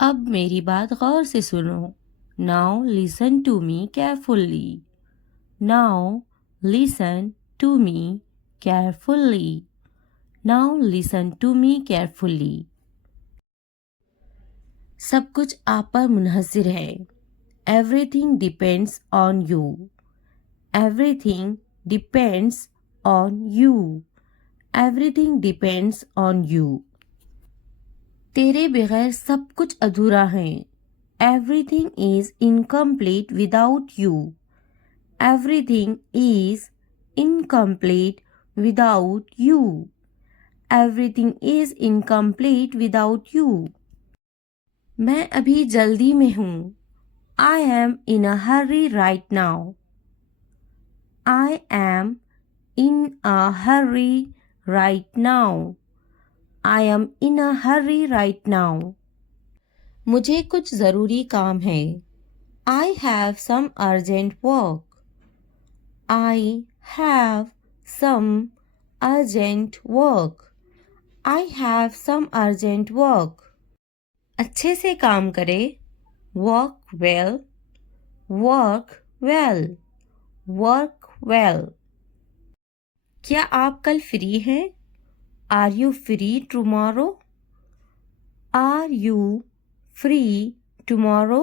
अब मेरी बात गौर से सुनो। Now listen to me carefully. Now listen to me carefully. Now listen to me carefully. सब कुछ आप पर मुनहसिर है। Everything depends on you. Everything depends on you. Everything depends on you. तेरे बगैर सब कुछ अधूरा है। Everything is incomplete without you. Everything is incomplete without you. Everything is incomplete without you. मैं अभी जल्दी में हूँ। I am in a hurry right now. I am in a hurry right now. I am in a hurry right now. मुझे कुछ ज़रूरी काम है। I have some urgent work. I have some urgent work. I have some urgent work. अच्छे से काम करे। Work well. Work well. Work well. क्या आप कल फ्री हैं? Are you free tomorrow? Are you free tomorrow?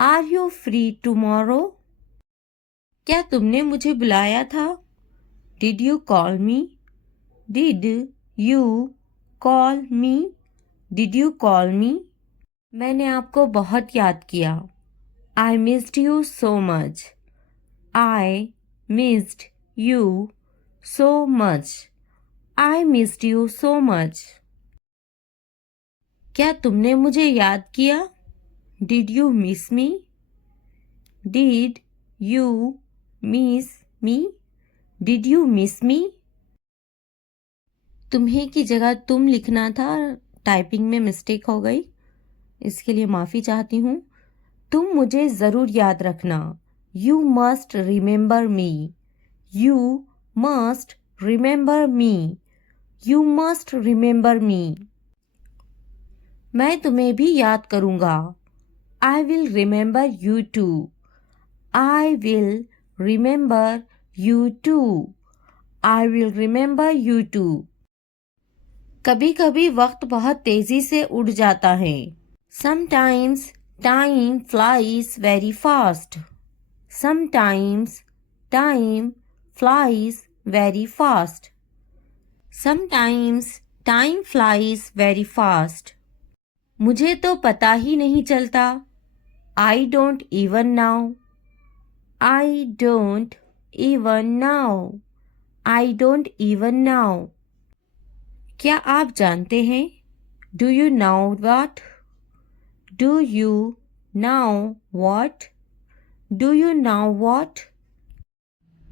Are you free tomorrow? क्या तुमने मुझे बुलाया था? Did you call me? Did you call me? Did you call मी? मैंने आपको बहुत याद किया। I missed you so much. I missed you so much. I missed you so much. क्या तुमने मुझे याद किया? Did you miss me? Did you miss me? Did you miss मी? तुम्हें की जगह तुम लिखना था, टाइपिंग में मिस्टेक हो गई, इसके लिए माफ़ी चाहती हूँ। तुम मुझे ज़रूर याद रखना। You must remember me. You must remember me. You must remember me. मैं तुम्हें भी याद करूँगा। I will remember you too. I will remember you too. I will remember you too. कभी कभी वक्त बहुत तेजी से उड़ जाता है। Sometimes time flies very fast. Sometimes time flies very fast. Sometimes time flies very fast. मुझे तो पता ही नहीं चलता। I don't even know. I don't even know. I don't even know. क्या आप जानते हैं? Do you know what? Do you know what? Do you know what?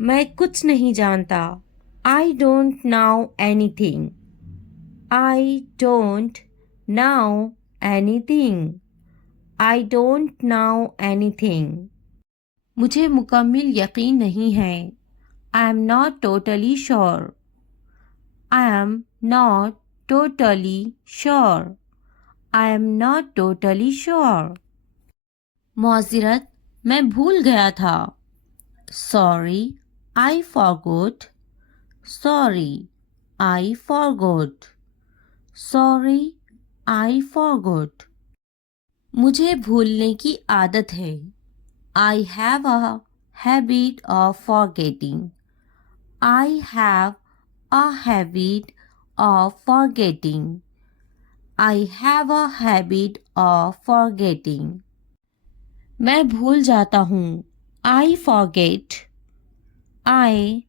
मैं कुछ नहीं जानता। I don't know anything. I don't know anything. I don't know anything. मुझे मुकम्मिल यकीन नहीं है। I am not totally sure. I am not totally sure. I am not totally sure. मौज़िरत, मैं भूल गया था। Sorry, I forgot. Sorry, I forgot. Sorry, I forgot. मुझे भूलने की आदत है। I have a habit of forgetting. I have a habit of forgetting. I have a habit of forgetting. मैं भूल जाता हूँ। I forget. I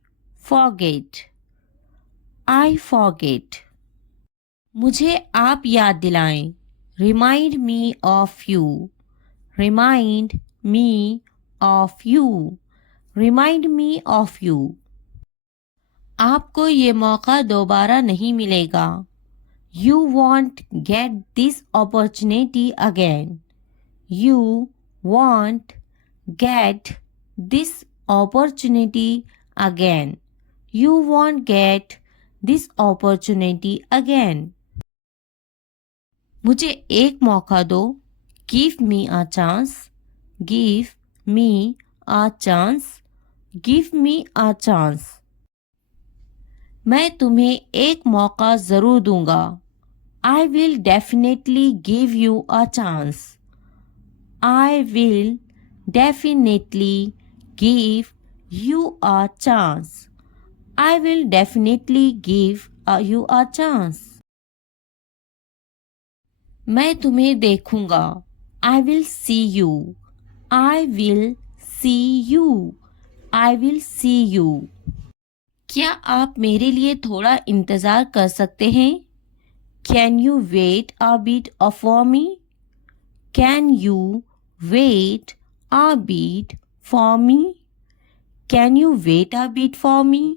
forget. I forget. मुझे आप याद दिलाएं। Remind me of you. Remind me of you. Remind me of you. आपको ये मौका दोबारा नहीं मिलेगा। You won't get this opportunity again. You won't get this opportunity again. You won't get this opportunity again. मुझे एक मौका दो, give me a chance, give me a chance, give me a chance. मैं तुम्हें एक मौका ज़रूर दूंगा, I will definitely give you a chance, I will definitely give you a chance, I will definitely give you a chance. मैं तुम्हें देखूंगा, I will see you. I will see you. I will see you. क्या आप मेरे लिए थोड़ा इंतज़ार कर सकते हैं? Can you wait a bit for me? Can you wait a bit for me? Can you wait a bit for me?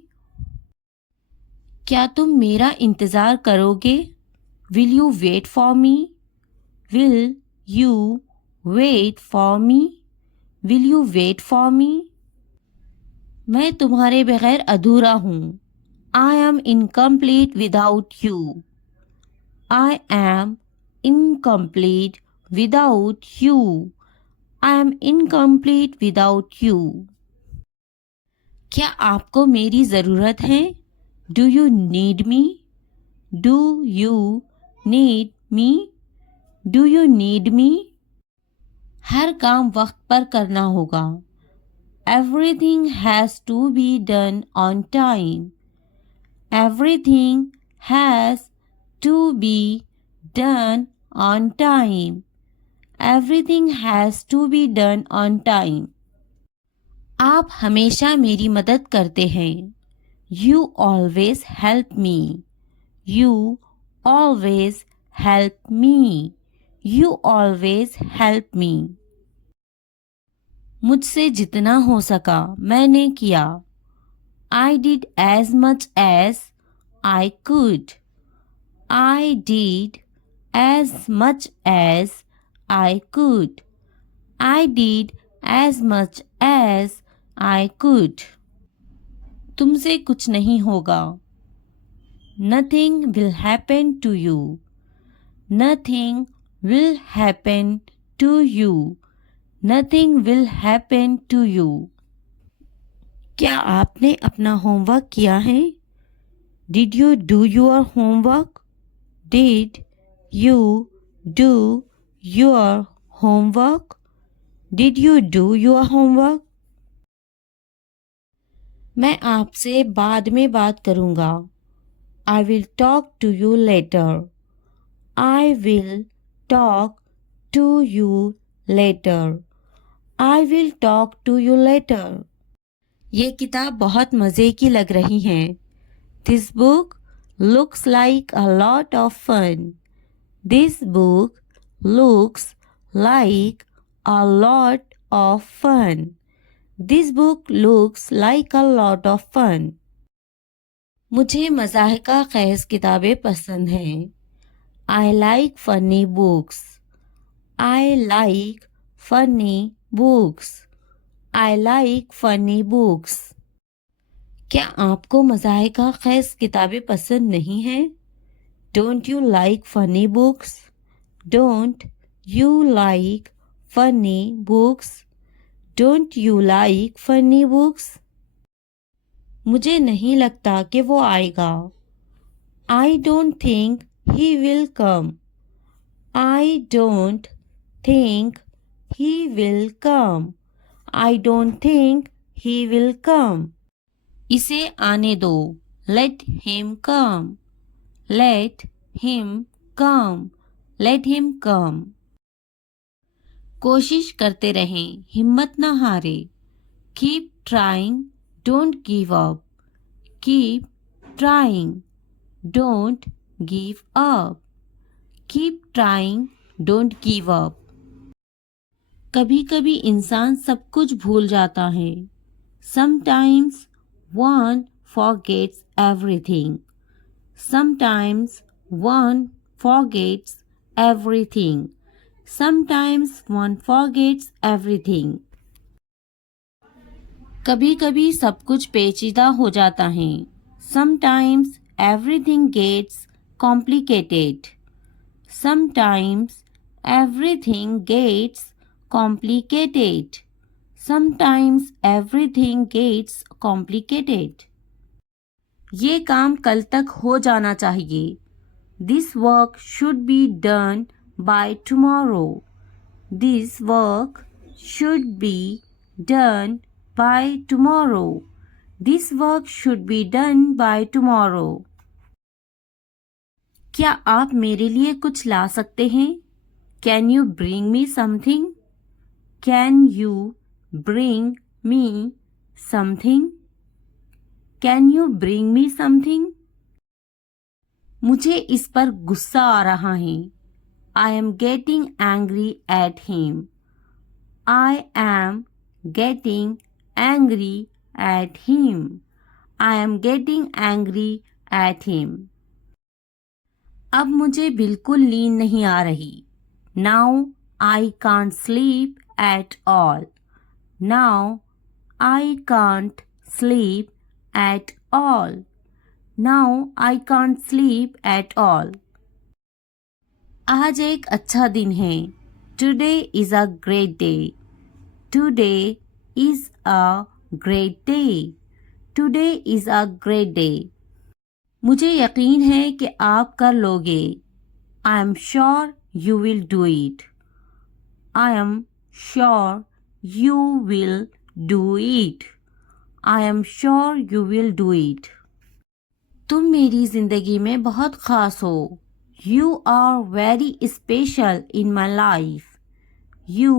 क्या तुम मेरा इंतज़ार करोगे? Will you wait for me? Will you wait for me? Will you wait for me? मैं तुम्हारे बगैर अधूरा हूँ। I am incomplete without you. I am incomplete without you. I am incomplete without you. क्या आपको मेरी ज़रूरत है? Do you need me? Do you need me? Do you need me? हर काम वक्त पर करना होगा। Everything has to be done on time. Everything has to be done on time. Everything has to be done on time. आप हमेशा मेरी मदद करते हैं। You always help me. You always help me. You always help me. मुझसे जितना हो सका मैंने किया। I did as much as I could. I did as much as I could. I did as much as I could. तुमसे कुछ नहीं होगा। Nothing will happen to you. Nothing will happen to you. Nothing will happen to you. क्या आपने अपना homework किया है? Did you do your homework? Did you do your homework? Did you do your homework? मैं आपसे बाद में बात करूँगा। I will talk to you later. I will talk to you later. I will talk to you later. ये किताब बहुत मज़े की लग रही है। This book looks like a lot of fun. This book looks like a lot of fun. This book looks like a lot of fun. मुझे मज़ाहिका ख़ैज़ किताबें पसंद हैं। I like funny books. I like funny books. I like funny books. क्या आपको मज़ाहिका ख़ैज़ किताबें पसंद नहीं हैं? Don't you like funny books? Don't you like funny books? Don't you like funny books? मुझे नहीं लगता कि वो आएगा। I don't think he will come. I don't think he will come. I don't think he will come. इसे आने दो। Let him come. Let him come. Let him come. कोशिश करते रहें, हिम्मत न हारे। Keep trying. Don't give up. Keep trying. Don't give up. Keep trying. Don't give up. कभी कभी इंसान सब कुछ भूल जाता है। Sometimes one forgets everything. Sometimes one forgets everything. Sometimes one forgets everything. कभी कभी सब कुछ पेचीदा हो जाता है। Sometimes everything gets complicated. Sometimes everything gets complicated. Sometimes everything gets complicated. ये काम कल तक हो जाना चाहिए. This work should be done by tomorrow. This work should be done by tomorrow. This work should be done by tomorrow. क्या आप मेरे लिए कुछ ला सकते हैं? Can you bring me something? Can you bring me something? Can you bring me something? मुझे इस पर गुस्सा आ रहा है. I am getting angry at him. I am getting angry at him. I am getting angry at him. अब मुझे बिल्कुल नींद नहीं आ रही. Now I can't sleep at all. Now I can't sleep at all. Now I can't sleep at all. आज एक अच्छा दिन है. Today is a great day. Today is a great day. Today is a great day. मुझे यकीन है कि आप कर लोगे. I am sure you will do it. I am sure you will do it. I am sure you will do it. तुम मेरी जिंदगी में बहुत खास हो. You are very special in my life. You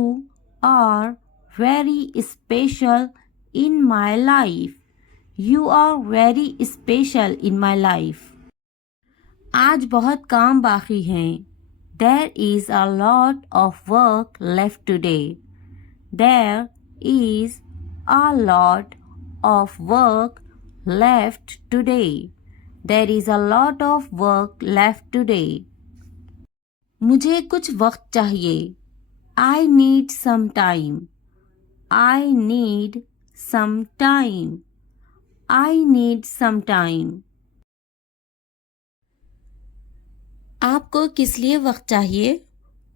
are very special in my life. You are very special in my life. आज बहुत काम बाकी हैं. There is a lot of work left today. There is a lot of work left today. There is a lot of work left today. मुझे कुछ वक्त चाहिए. I need some time. I need some time. I need some time. आपको किस लिए वक्त चाहिए?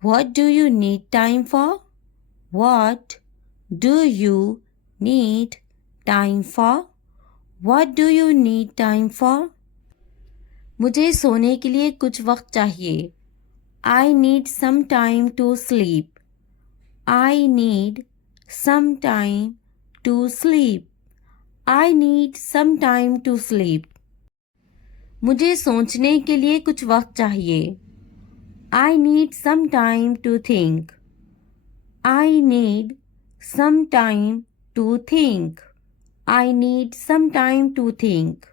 What do you need time for? What do you need time for? What do you need time for? मुझे सोने के लिए कुछ वक्त चाहिए. I need some time to sleep. I need some time to sleep. I need some time to sleep. मुझे सोचने के लिए कुछ वक्त चाहिए. I need some time to think. I need some time to think. I need some time to think.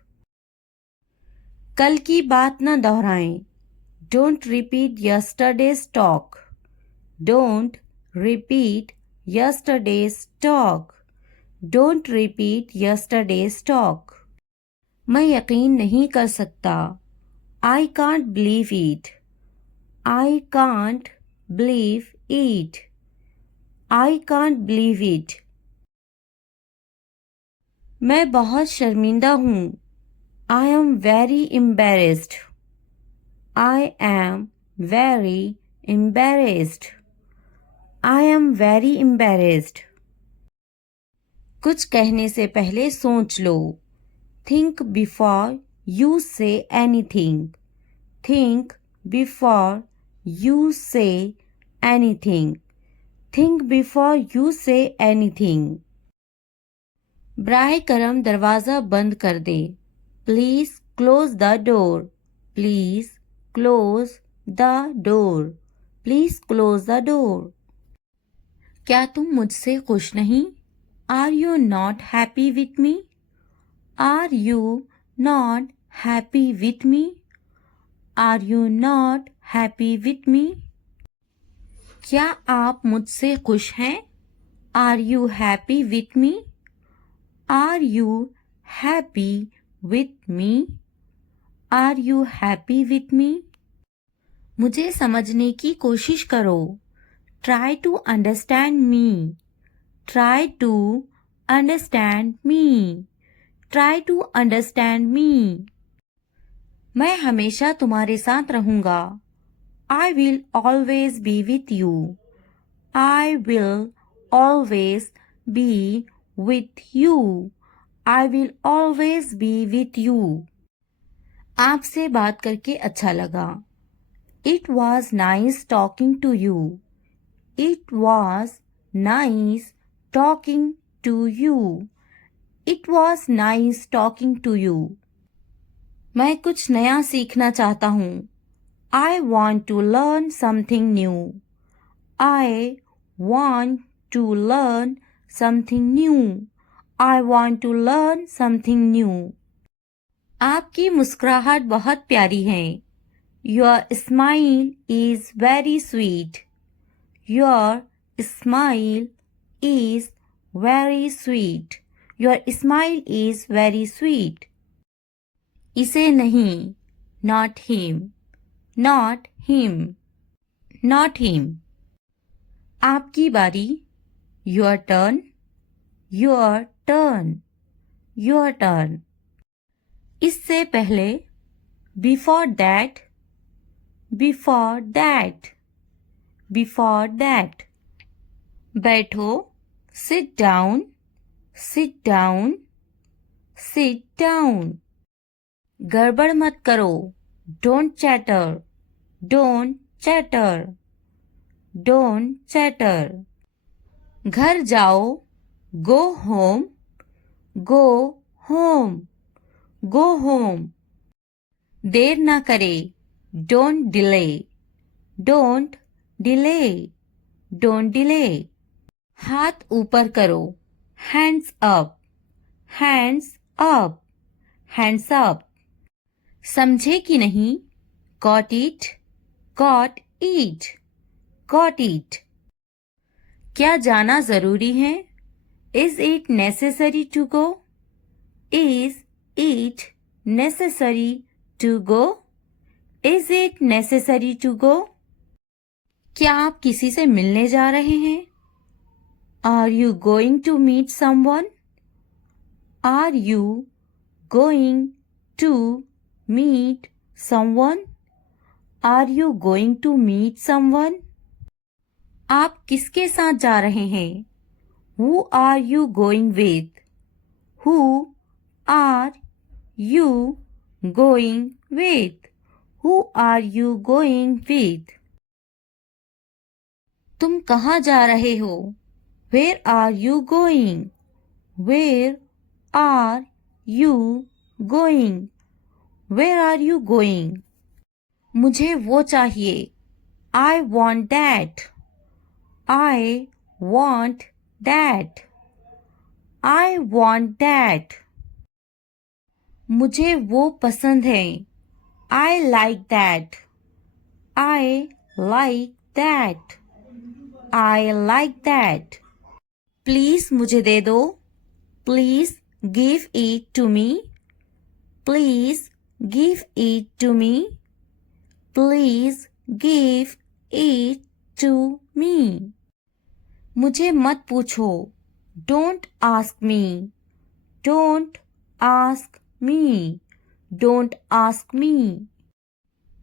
कल की बात न दोहराएं. Don't repeat yesterday's talk. Don't repeat yesterday's talk. Don't repeat yesterday's talk. मैं यकीन नहीं कर सकता. I can't believe it. I can't believe it. I can't believe it. मैं बहुत शर्मिंदा हूँ. I am very embarrassed. I am very embarrassed. I am very embarrassed. कुछ कहने से पहले सोच लो. Think before you say anything. Think before you say anything. Think before you say anything. बराए करम दरवाज़ा बंद कर दे. Please close the door. Please close the door. Please close the door. क्या तुम मुझसे खुश नहीं? Are you not happy with me? Are you not happy with me? Are you not happy with me? क्या आप मुझसे खुश हैं? Are you happy with me? Are you happy with me? Are you happy with me? मुझे समझने की कोशिश करो. Try to understand me. Try to understand me. Try to understand me. मैं हमेशा तुम्हारे साथ रहूँगा. I will always be with you. I will always be with you. I will always be with you. आपसे बात करके अच्छा लगा. It was nice talking to you. It was nice talking to you. It was nice talking to you. मैं कुछ नया सीखना चाहता हूँ. I want to learn something new. I want to learn something new. I want to learn something new. आपकी मुस्कुराहट बहुत प्यारी है. Your smile is very sweet. Your smile is very sweet. Your smile is very sweet. इसे नहीं. Not him. Not him. Not him. आपकी बारी. Your turn. Your turn. Your turn. इससे पहले. Before that. Before that. Before that. बैठो. Sit down. Sit down. Sit down. गड़बड़ मत करो. Don't chatter. Don't chatter. Don't chatter. घर जाओ. Go home. Go home. Go home. देर ना करे. Don't delay. Don't delay. Don't delay. हाथ ऊपर करो. Hands up. Hands up. Hands up. समझे कि नहीं? Got it? Got it. Got it. क्या जाना जरूरी है? Is it necessary to go? Is it necessary to go? Is it necessary to go? क्या आप किसी से मिलने जा रहे हैं? Are you going to meet someone? Are you going to meet someone? Are you going to meet someone? आप किसके साथ जा रहे हैं? Who are you going with? Who are you going with? Who are you going with? तुम कहाँ जा रहे हो? Where are you going? Where are you going? Where are you going? मुझे वो चाहिए. I want that. I want that. I want that. मुझे वो पसंद है. I like that. I like that. I like that. Please मुझे दे दो. Please give it to me. Please give it to me. Please give it to me. मुझे मत पूछो. Don't ask me. Don't ask me. Don't ask me.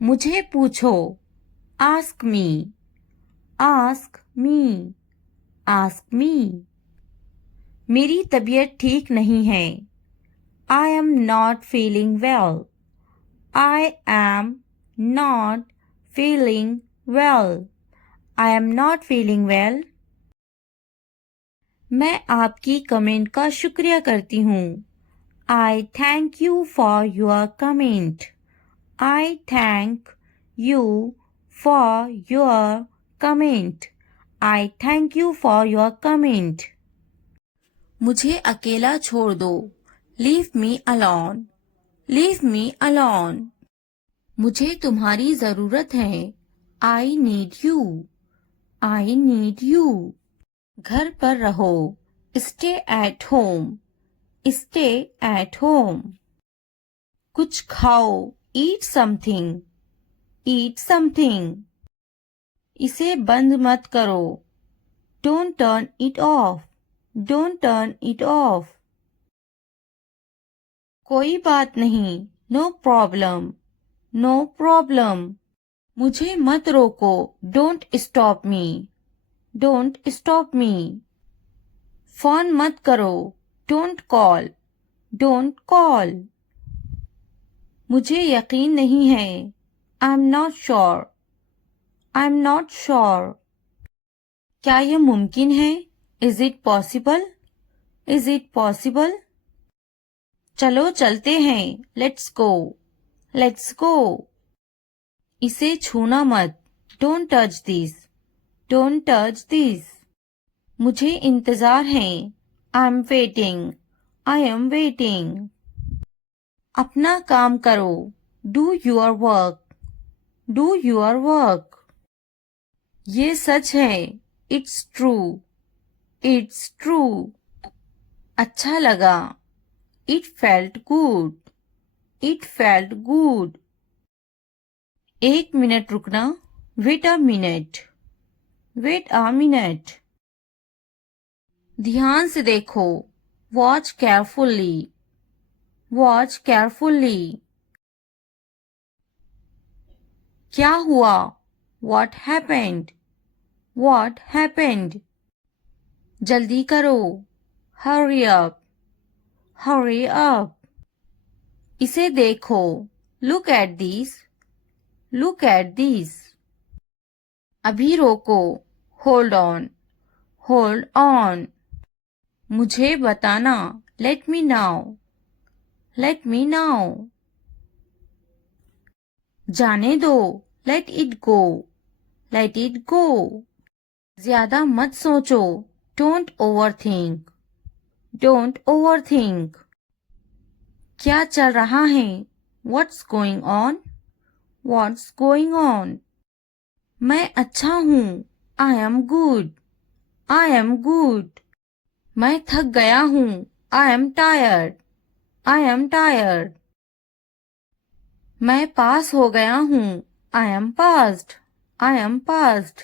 मुझे पूछो. Ask me. Ask me. Ask me. मेरी तबीयत ठीक नहीं है. I am not feeling well. I am not feeling well. I am not feeling well. मैं आपकी कमेंट का शुक्रिया करती हूँ. I thank you for your comment. I thank you for your comment. I thank you for your comment. मुझे अकेला छोड़ दो. Leave me alone. Leave me alone. मुझे तुम्हारी जरूरत है. I need you. I need you. घर पर रहो. Stay at home. Stay at home. कुछ खाओ. Eat something. Eat something. इसे बंद मत करो. Don't turn it off. Don't turn it off. कोई बात नहीं. No problem. No problem. मुझे मत रोको, don't stop me, don't stop me. Phone मत करो, डोंट कॉल, डोंट कॉल। मुझे यकीन नहीं है, I am not sure, I am not sure. क्या यह मुमकिन है? Is it possible, is it possible. चलो चलते हैं, लेट्स गो, लेट्स गो। इसे छूना मत, don't touch this, don't touch this. मुझे इंतजार है, I am waiting, I am waiting. अपना काम करो, do your work, do your work. ये सच है, इट्स ट्रू, इट्स ट्रू। अच्छा लगा, it felt good, it felt good. एक मिनट रुकना, wait a minute, wait a minute. ध्यान से देखो, वॉच केयरफुली, वॉच केयरफुली। क्या हुआ? What happened? What happened? जल्दी करो, hurry up, hurry up। इसे देखो, look at this, look at this। अभी रोको, hold on, hold on। मुझे बताना, let me know, let me know। जाने दो, let it go, let it go। ज्यादा मत सोचो, डोंट ओवरथिंक, डोंट ओवरथिंक। क्या चल रहा है? What's going on, what's going on. मैं अच्छा हूँ, I am good, I am good. मैं थक गया हूँ, I am tired, I am tired. मैं पास हो गया हूँ, I M passed, I am passed.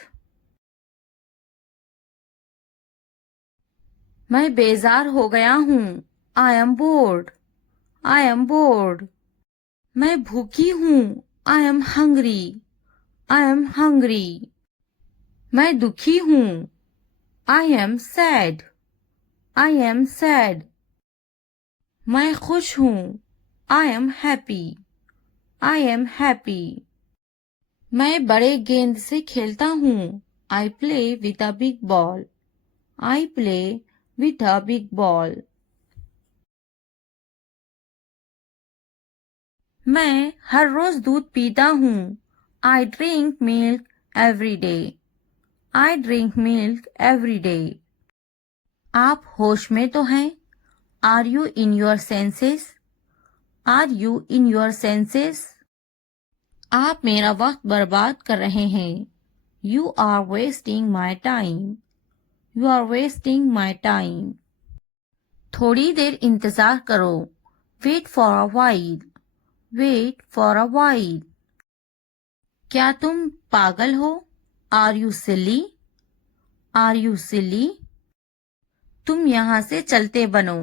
मैं बेजार हो गया हूँ, I M board, I am board. मैं भूखी हूँ, I am hungry, I am hungry. मैं दुखी हूँ, I am sad, I am sad. मैं खुश हूँ, I am happy, I am happy. मैं बड़े गेंद से खेलता हूँ, I play with a big ball, I play with a big ball. मैं हर रोज दूध पीता हूँ, I drink milk every day, I drink milk every day. आप होश में तो हैं? Are you in your senses, are you in your senses. आप मेरा वक्त बर्बाद कर रहे हैं, you are wasting my time, you are wasting my time. थोड़ी देर इंतजार करो, wait for a while, wait for a while. क्या तुम पागल हो? Are you silly, are you silly. तुम यहां से चलते बनो,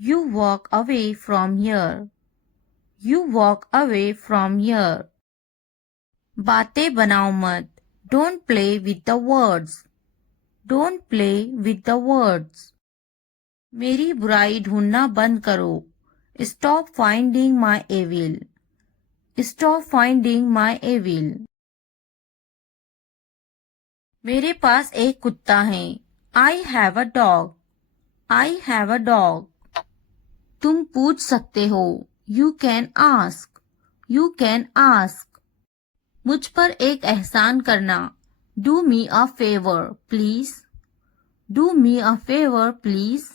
you walk away from here, you walk away from here. बातें बनाओ मत, don't play with the words, don't play with the words. मेरी बुराई ढूंढना बंद करो, stop finding my evil, stop finding my evil. मेरे पास एक कुत्ता है, I have a dog, I have a dog. तुम पूछ सकते हो, you can ask, you can ask. मुझ पर एक एहसान करना, do me a favour please, do me a favour please.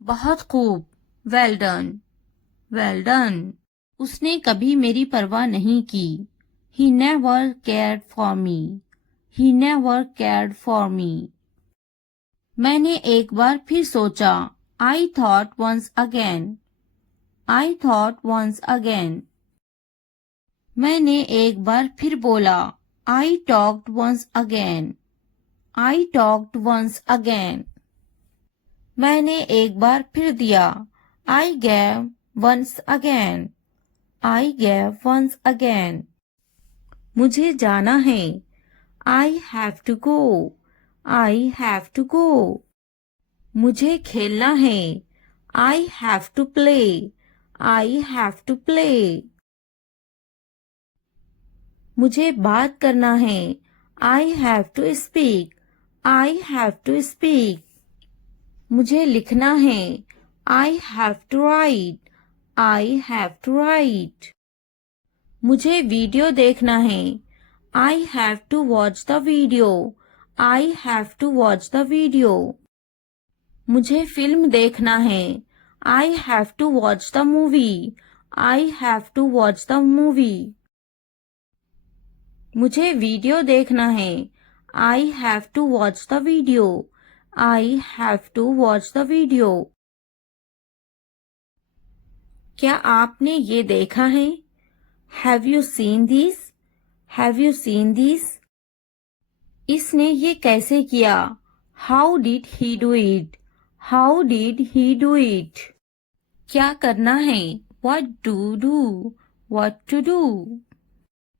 बहुत खूब, वेल डन, वेल डन। उसने कभी मेरी परवाह नहीं की, he never cared for me, he never cared for me. मैंने एक बार फिर सोचा, I thought once again, I thought once again. मैंने एक बार फिर बोला, I talked once again, I talked once again. मैंने एक बार फिर दिया, I gave once again, I gave once again. मुझे जाना है। I have to go. I have to go. मुझे खेलना है। I have to play. I have to play. मुझे बात करना है। I have to speak. I have to speak. मुझे लिखना है। I have to write. I have to write. मुझे वीडियो देखना है। I have to watch the video. I have to watch the video. मुझे फिल्म देखना है। I have to watch the movie. I have to watch the movie. मुझे video देखना है। I have to watch the video. I have to watch the video. क्या आपने ये देखा है? Have you seen this? Have you seen this? इसने ये कैसे किया? How did he do it? How did he do it? क्या करना है? What to do? What to do?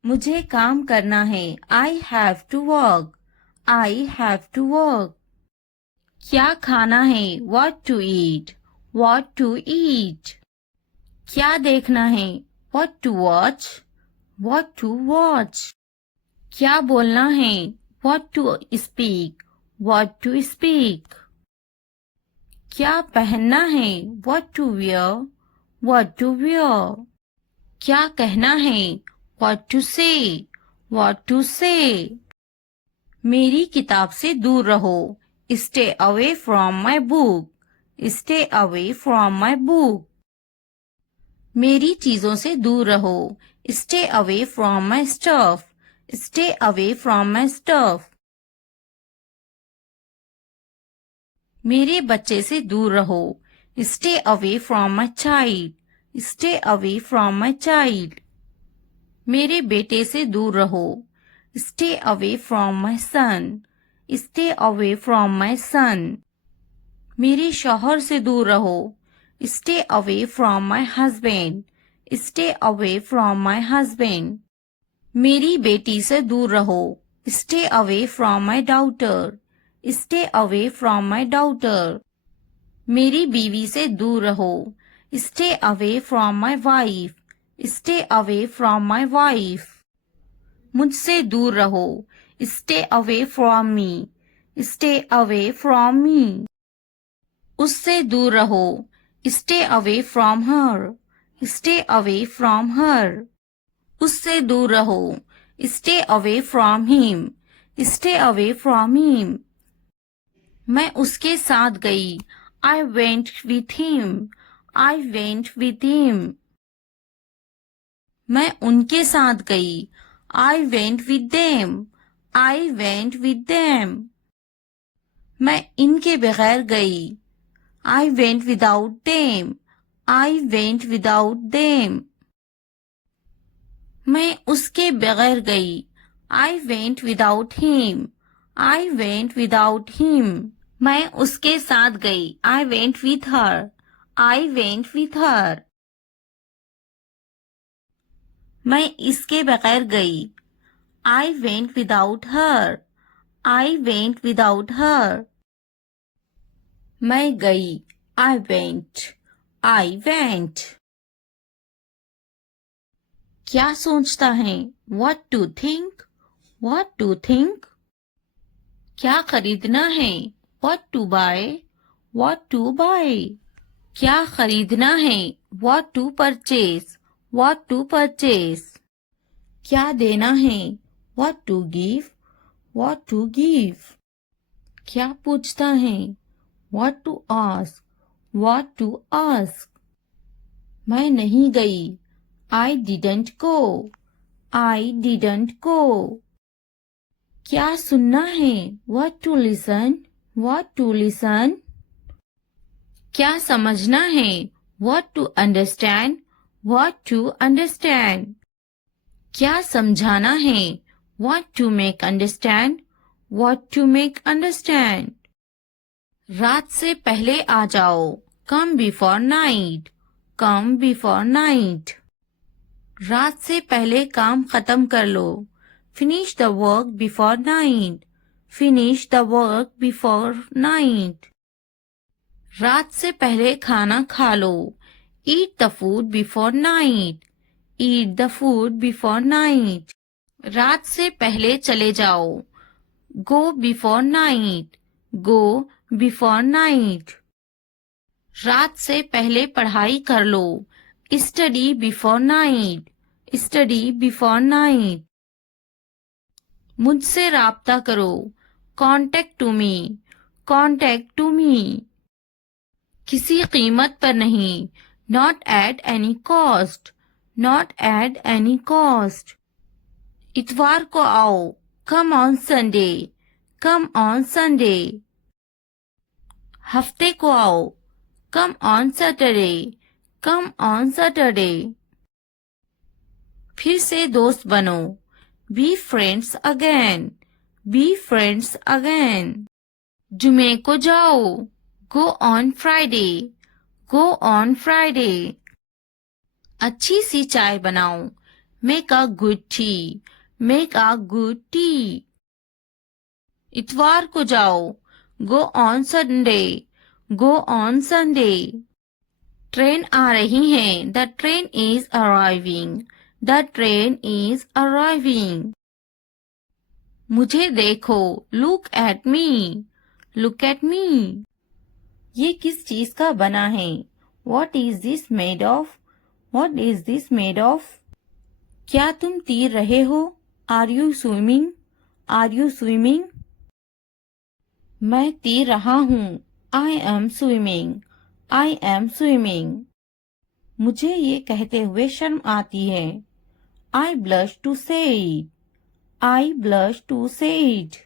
मुझे काम करना है। I have to work. I have to work. क्या खाना है? What to eat? What to eat? क्या देखना है? What to watch? What to watch? क्या बोलना है? What to speak? What to speak? क्या पहनना है? What to wear? What to wear? क्या कहना है? What to say? What to say? मेरी किताब से दूर रहो। Stay away from my book. Stay away from my book. मेरी चीजों से दूर रहो। Stay away from my stuff. Stay away from my stuff. मेरे बच्चे से दूर रहो। Stay away from my child. Stay away from my child. मेरे बेटे से दूर रहो। Stay away from my son. Stay away from my son. मेरे शौहर से दूर रहो। Stay away from my husband. Stay away from my husband. मेरी बेटी से दूर रहो। Stay away from my daughter. Stay away from my daughter. मेरी बीवी से दूर रहो। Stay away from my wife. Stay away from my wife. मुझसे दूर रहो। Stay away from me. Stay away from me. उससे दूर रहो। Stay away from her. Stay away from her. उससे दूर रहो। Stay away from him. Stay away from him. मैं उसके साथ गई। I went with him. I went with him. मैं उनके साथ गई। I went with them. I went with them. मैं इनके बगैर गई। I went without them. I went without them. मैं उसके बगैर गई। I went without him. I went without him. मैं उसके साथ गई। I went with her. I went with her. मैं इसके बगैर गई। I went without her. I went without her. मैं गई। I went. I went. क्या सोचता है? What to think? What to think? क्या खरीदना है? What to buy? What to buy? क्या खरीदना है? What to purchase? What to purchase? क्या देना है? What to give? What to give? क्या पूछता है? What to ask? What to ask? मैं नहीं गई। I didn't go. I didn't go. क्या सुनना है? What to listen? What to listen? क्या समझना है? What to understand? What to understand? क्या समझाना है? What to make understand? What to make understand? रात से पहले आ जाओ। Come before night. Come before night. रात से पहले काम खत्म कर लो। Finish the work before night. Finish the work before night. रात से पहले खाना खा लो. Eat the food before night. Eat the food before night. रात से पहले चले जाओ. Go before night. Go before night. रात से पहले पढ़ाई कर लो. Study before night. Study before night. मुझसे राब्ता करो. Contact to me. Contact to me. किसी कीमत पर नहीं. Not at any cost. Not at any cost. इतवार को आओ. Come on Sunday. Come on Sunday. हफ्ते को आओ. Come on Saturday. Come on Saturday. फिर से दोस्त बनो. Be friends again. Be friends again. जुमे को जाओ. Go on Friday. Go on Friday. अच्छी सी चाय बनाओ. Make a good tea. Make a good tea. इतवार को जाओ. Go on Sunday. Go on Sunday. Train आ रही है. The train is arriving. The train is arriving. मुझे देखो. Look at me. Look at me. ये किस चीज का बना है? What is this made of? What is this made of? क्या तुम तैर रहे हो? Are you swimming? Are you swimming? मैं तैर रहा हूँ. I am swimming. I am swimming. मुझे ये कहते हुए शर्म आती है. I blush to say it. I blush to say it.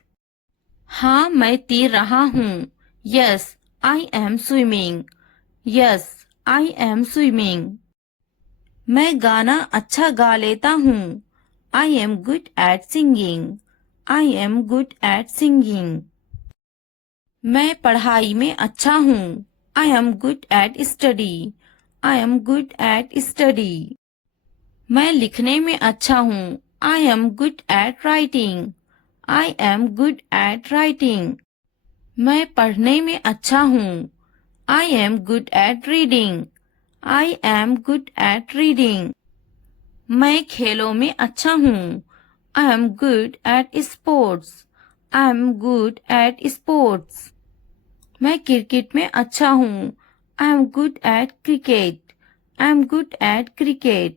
हाँ मैं तैर रहा हूँ. Yes, I am swimming. Yes, I am swimming. मैं गाना अच्छा गा लेता हूँ. I am good at singing. I am good at singing. मैं पढ़ाई में अच्छा हूँ. I am good at study. I am good at study. मैं लिखने में अच्छा हूँ. I am good at writing. I am good at writing. मैं पढ़ने में अच्छा हूँ. I am good at reading. I am good at reading. मैं खेलों में अच्छा हूँ. I am good at sports. I am good at sports. मैं क्रिकेट में अच्छा हूँ. I am good at cricket. I am good at cricket.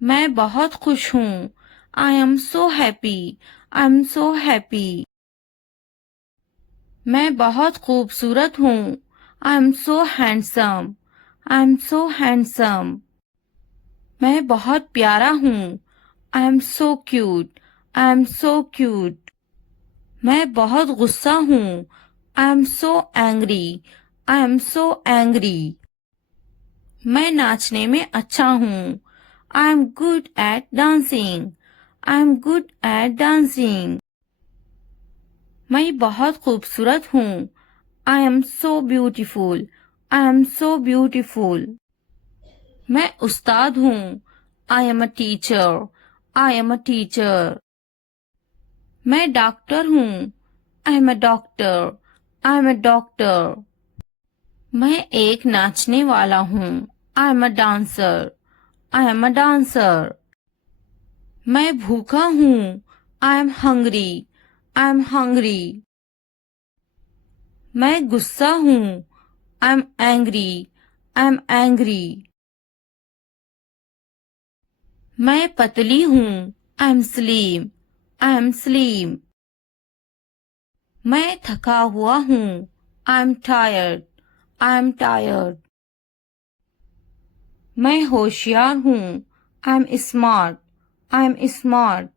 मैं बहुत खुश हूँ. I am so happy. I am so happy. मैं बहुत खूबसूरत हूँ. I am so handsome. I am so handsome. मैं बहुत प्यारा हूँ. I am so cute. I am so cute. मैं बहुत गुस्सा हूँ. I am so angry. I am so angry. मैं नाचने में अच्छा हूँ. I am good at dancing. I am good at dancing. मैं बहुत खूबसूरत हूँ. I am so beautiful. I am so beautiful. मैं उस्ताद हूँ. I am a teacher. I am a teacher. मैं डॉक्टर हूँ. I am a doctor. I am a doctor. मैं एक नाचने वाला हूँ. I am a dancer. I am a dancer. मैं भूखा हूँ. I am hungry. I am hungry. मैं गुस्सा हूँ. I am angry. I am angry. मैं पतली हूँ. I am slim. I am slim. मैं थका हुआ हूँ. I am tired. I am tired. मैं होशियार हूँ. I am smart. I am smart.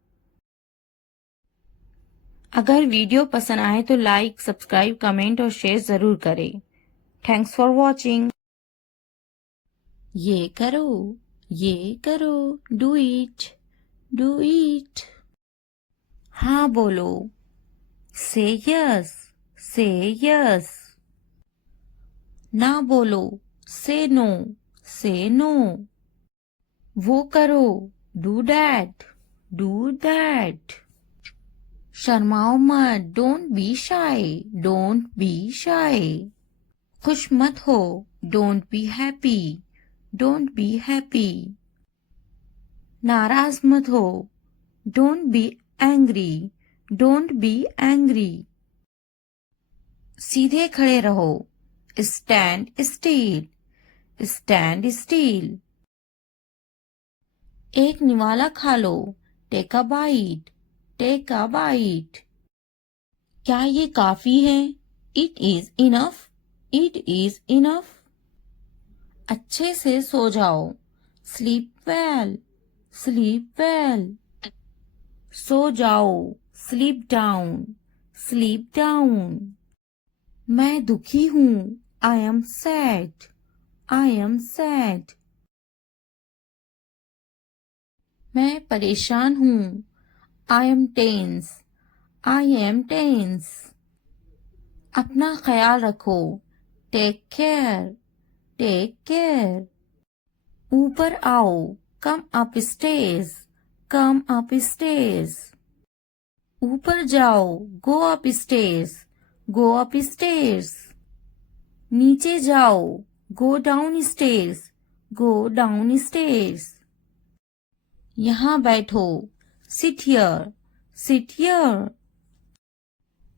अगर वीडियो पसंद आए तो लाइक, सब्सक्राइब, कमेंट और शेयर ज़रूर करें. Thanks for watching. ये करो, ये करो, डू इट, डू इट. हाँ बोलो. से यस, से यस. ना बोलो. से नो, से नो. वो करो. Do that, Do that. शर्माओ मत. Don't be shy. Don't be shy. खुश मत हो. Don't be happy. Don't be happy. नाराज मत हो. Don't be angry. Don't be angry. सीधे खड़े रहो. Stand still. Stand still. एक निवाला खा लो. Take a bite. Take a bite. क्या ये काफी है? It is enough. It is enough. अच्छे से सो जाओ. Sleep well. Sleep well. सो जाओ. Sleep down. Sleep down. मैं दुखी हूँ. I am sad. I am sad. मैं परेशान हूँ. I am tense. I am tense. अपना ख्याल रखो. Take care. Take care. ऊपर आओ. Come upstairs. Come upstairs. ऊपर जाओ. Go upstairs. Go upstairs. नीचे जाओ. Go downstairs. Go downstairs. यहाँ बैठो. Sit here. Sit here.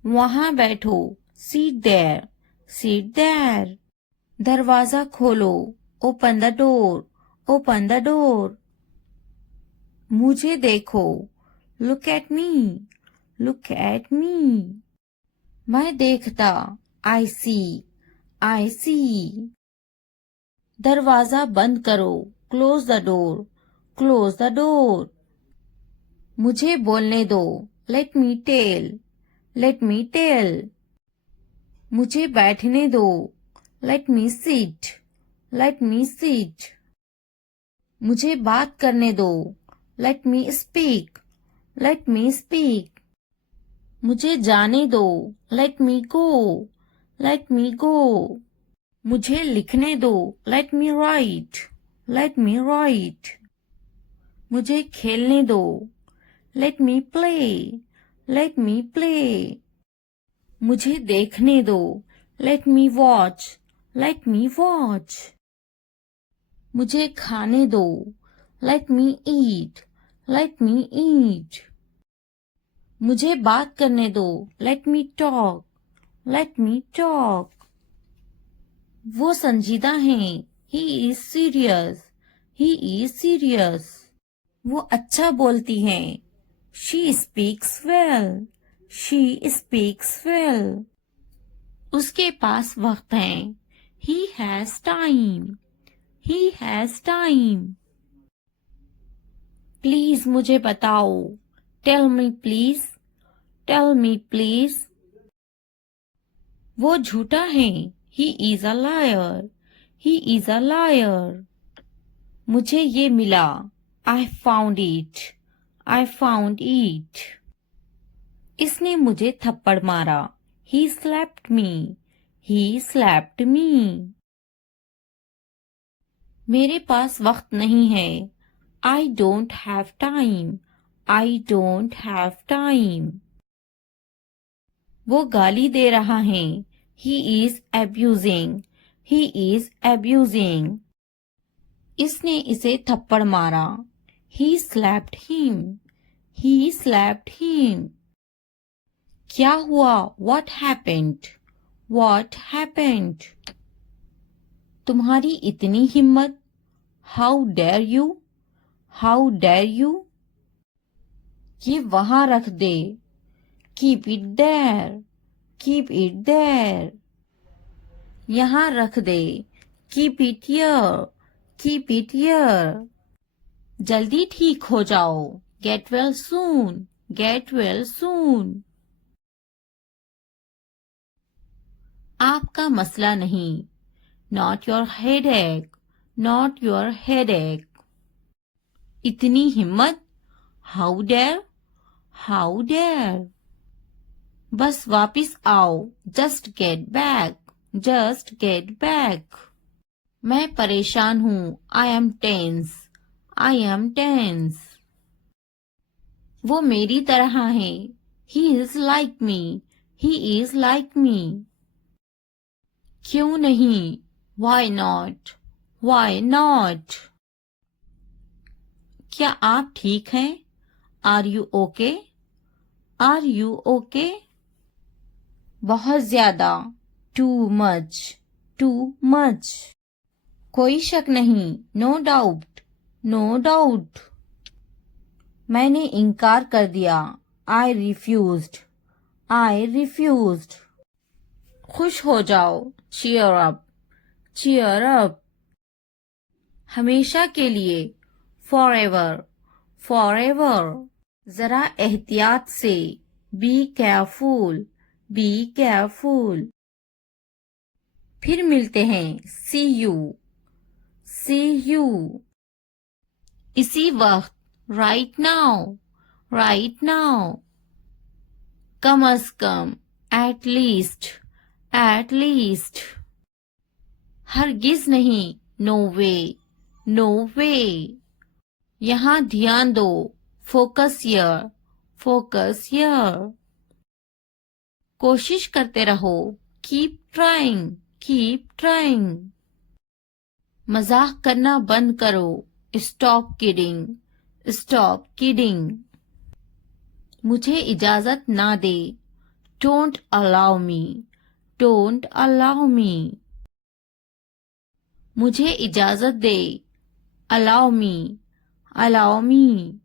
वहाँ बैठो. Sit there. Sit there. दरवाजा खोलो. Open the door. Open the door. मुझे देखो. Look at me. Look at me. मैं देखता. I see. I see. दरवाजा बंद करो. Close the door. Close the door. मुझे बोलने दो. Let me tell. Let me tell. मुझे बैठने दो. Let me sit. Let me sit. मुझे बात करने दो. Let me speak. Let me speak. मुझे जाने दो. Let me go. Let me go. मुझे लिखने दो. Let me write. Let me write. मुझे खेलने दो. Let me play. Let me play. मुझे देखने दो. Let me watch. Let me watch. मुझे खाने दो. Let me eat. Let me eat. मुझे बात करने दो. Let me talk. Let me talk. वो संजीदा हैं. He is serious. He is serious. वो अच्छा बोलती हैं. She speaks well. She speaks well. उसके पास वक्त है. He has time. He has time. Please मुझे बताओ. Tell me please. Tell me please. वो झूठा है. He is a liar. He is a liar. मुझे ये मिला. I found it. I found it. इसने मुझे थप्पड़ मारा. He slapped me. He slapped me. मेरे पास वक्त नहीं है. I don't have time. I don't have time. वो गाली दे रहा है. He is abusing. He is abusing. इसने इसे थप्पड़ मारा. He slapped him. He slapped him. क्या हुआ? What happened? What happened? तुम्हारी इतनी हिम्मत. How dare you? How dare you? ये वहां रख दे. Keep it there. Keep it there. यहाँ रख दे. Keep it here. Keep it here. जल्दी ठीक हो जाओ. Get well soon. Get well soon. आपका मसला नहीं. Not your headache. Not your headache. इतनी हिम्मत. How dare? How dare? बस वापिस आओ. Just get back. Just get back. मैं परेशान हूँ. I am tense. I am tense. वो मेरी तरह है। He is like me. He is like me. क्यों नहीं? Why not? Why not? क्या आप ठीक हैं? Are you okay? Are you okay? बहुत ज्यादा। Too much. Too much. कोई शक नहीं। No doubt. No doubt. मैंने इनकार कर दिया। I refused. I refused. खुश हो जाओ। Cheer up. Cheer up. हमेशा के लिए। Forever. Forever. जरा एहतियात से। Be careful. Be careful. फिर मिलते हैं। See you. See you. इसी वक्त। Right now. Right now. Come a come. At least. At least. हरगिज नहीं। No way. No way. यहाँ ध्यान दो। Focus here. Focus here. कोशिश करते रहो। Keep trying. Keep trying. मजाक करना बंद करो। Stop kidding. Stop kidding. मुझे इजाजत ना दे। Don't allow me. Don't allow me. मुझे इजाजत दे। Allow me. Allow me.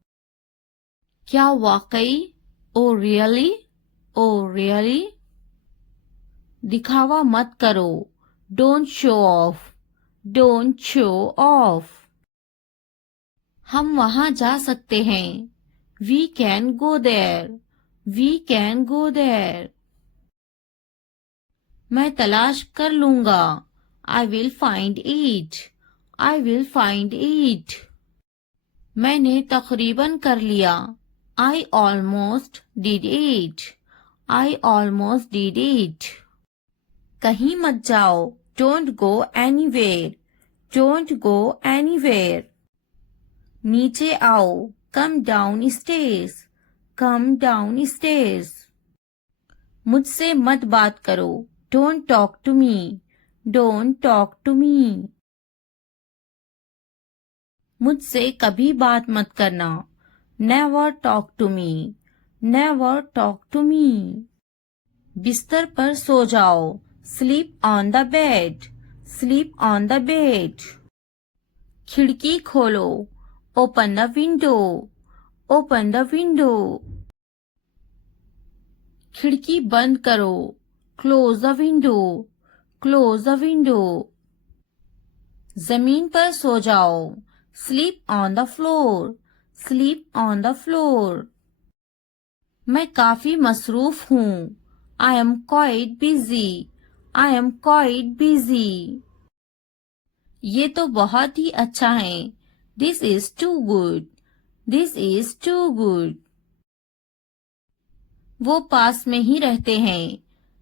क्या वाकई? Oh really? Oh really? दिखावा मत करो। Don't show off. Don't show off. हम वहां जा सकते हैं। We can go there. We can go there. मैं तलाश कर लूंगा। I will find it. I will find it. मैंने तकरीबन कर लिया। I almost did it. I almost did it. कहीं मत जाओ। Don't go anywhere. Don't go anywhere. नीचे आओ। Come down stairs. Come down stairs. मुझसे मत बात करो। Don't talk to me. Don't talk to me. मुझसे कभी बात मत करना। Never talk to me. Never talk to me. बिस्तर पर सो जाओ। Sleep on the bed. Sleep on the bed. खिड़की खोलो। Open the window. Open the window. खिड़की बंद करो। Close the window. Close the window. जमीन पर सो जाओ। Sleep on the floor. Sleep on the floor. मैं काफी मसरूफ हूँ। I am quite busy. I am quite busy. ये तो बहुत ही अच्छा है। This is too good. This is too good. वो पास में ही रहते हैं।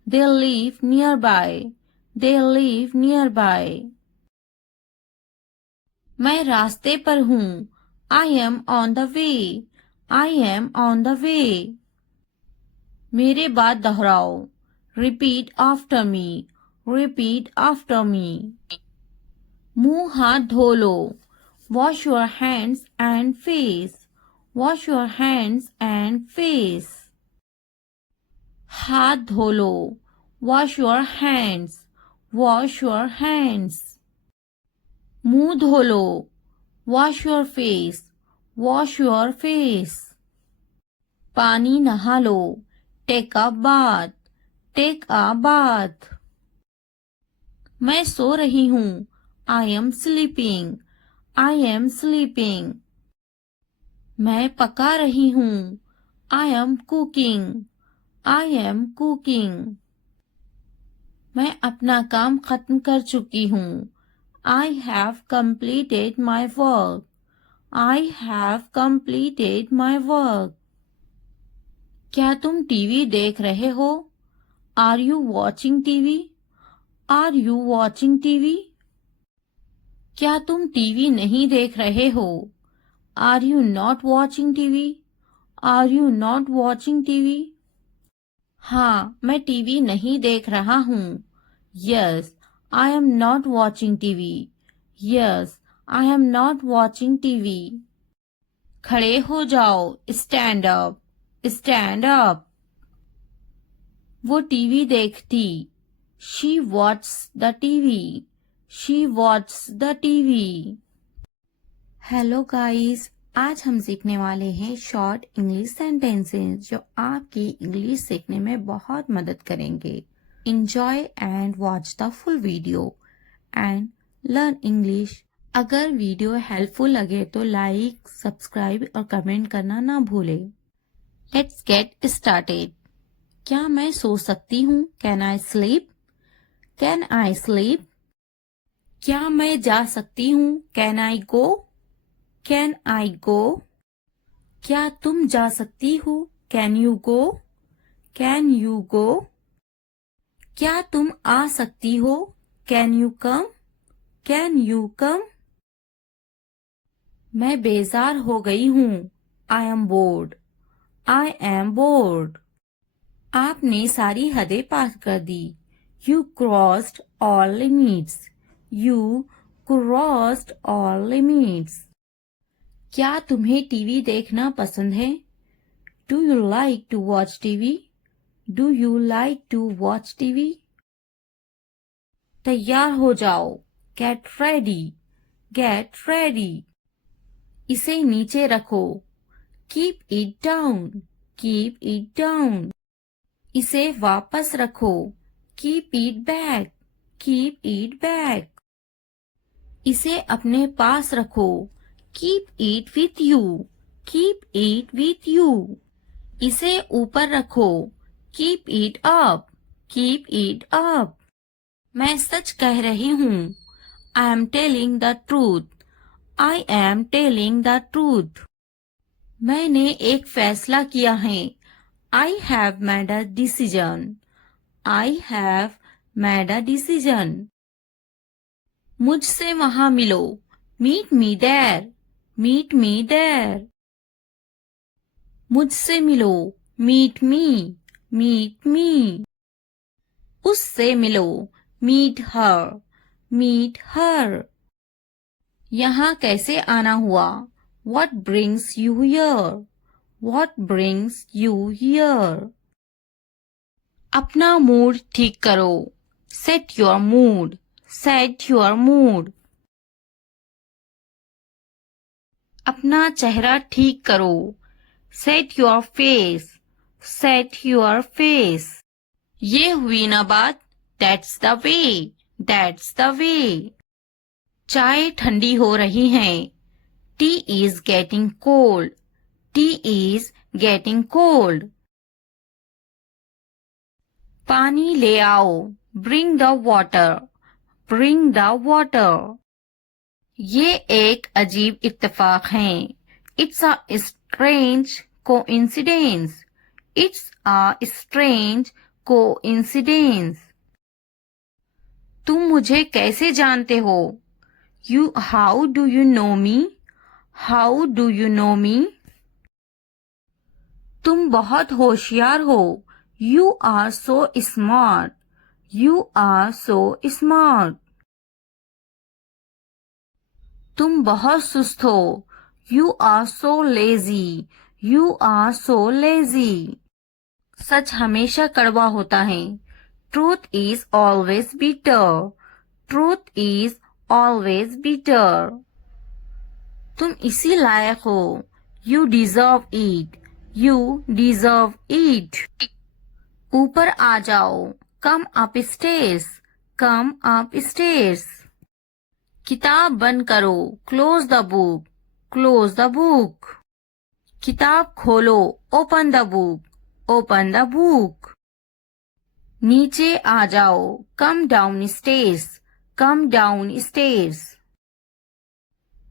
They live nearby. They live nearby. मैं रास्ते पर हूँ। I am on the way. I am on the way. मेरे बाद दोहराओ। Repeat after me. Repeat after me. मुंह हाथ धो लो। Wash your hands and face. Wash your hands and face. हाथ धो लो। Wash your hands. Wash your hands. मुंह धो लो। Wash your face. Wash your face. पानी नहा लो। Take a bath. Take a bath. मैं सो रही हूँ। I am sleeping. I am sleeping. मैं पका रही हूँ। I am cooking. I am cooking. मैं अपना काम खत्म कर चुकी हूँ। I have completed my work. I have completed my work. क्या तुम टीवी देख रहे हो? Are you watching TV? Are you watching TV? क्या तुम टीवी नहीं देख रहे हो? Are you not watching TV? Are you not watching TV? हाँ, मैं टीवी नहीं देख रहा हूँ। Yes, I am not watching TV. Yes, I am not watching TV. खड़े हो जाओ, स्टैंड अप, स्टैंड अप। वो टीवी देखती, she watches the TV, she watches the TV. Hello guys, आज हम सीखने वाले हैं शॉर्ट इंग्लिश सेंटेंसेस जो आपकी इंग्लिश सीखने में बहुत मदद करेंगे। Enjoy and watch the full video and learn English। अगर वीडियो हेल्पफुल लगे तो लाइक, सब्सक्राइब और कमेंट करना ना भूलें। Let's get started। क्या मैं सो सकती हूँ? Can I sleep? Can I sleep? क्या मैं जा सकती हूँ? Can I go? Can I go? क्या तुम जा सकती हो? Can you go? Can you go? क्या तुम आ सकती हो? Can you come? Can you come? मैं बेजार हो गई हूँ। I am bored। I am bored। आपने सारी हदें पार कर दी। You crossed all limits। You crossed all limits। क्या तुम्हें टीवी देखना पसंद है? Do you like to watch TV? Do you like to watch TV? तैयार हो जाओ। Get ready। Get ready। इसे नीचे रखो। Keep it down। Keep it down। इसे वापस रखो। Keep it back। Keep it back। इसे अपने पास रखो। Keep it with you। Keep it with you। इसे ऊपर रखो। Keep it up। Keep it up। मैं सच कह रही हूँ। I am telling the truth। I am telling the truth। मैंने एक फैसला किया है। I have made a decision। I have made a decision। मुझसे वहां मिलो। Meet me there। Meet me there। मुझसे मिलो। Meet me। Meet me। उससे मिलो। Meet her। Meet her। यहाँ कैसे आना हुआ? What brings you here? What brings you here? अपना मूड ठीक करो। Set your mood। Set your mood। अपना चेहरा ठीक करो। Set your face। Set your face। ये हुई ना बात। That's the way। That's the way। चाय ठंडी हो रही है। Tea is getting cold। Tea is getting cold। पानी ले आओ। Bring the water। Bring the water। ये एक अजीब इत्तेफाक है। It's a strange coincidence। It's a strange coincidence। तुम मुझे कैसे जानते हो? How do you know me? How do you know me? तुम बहुत होशियार हो। You are so smart। You are so smart। तुम बहुत सुस्त हो। You are so lazy। You are so lazy। सच हमेशा कड़वा होता है। Truth is always bitter। Truth is always bitter। तुम इसी लायक हो। You deserve it। You deserve it। ऊपर आ जाओ। Come upstairs। Come upstairs। किताब बंद करो। Close the book। Close the book। किताब खोलो। Open the book। Open the book। नीचे आ जाओ। Come downstairs। Come downstairs।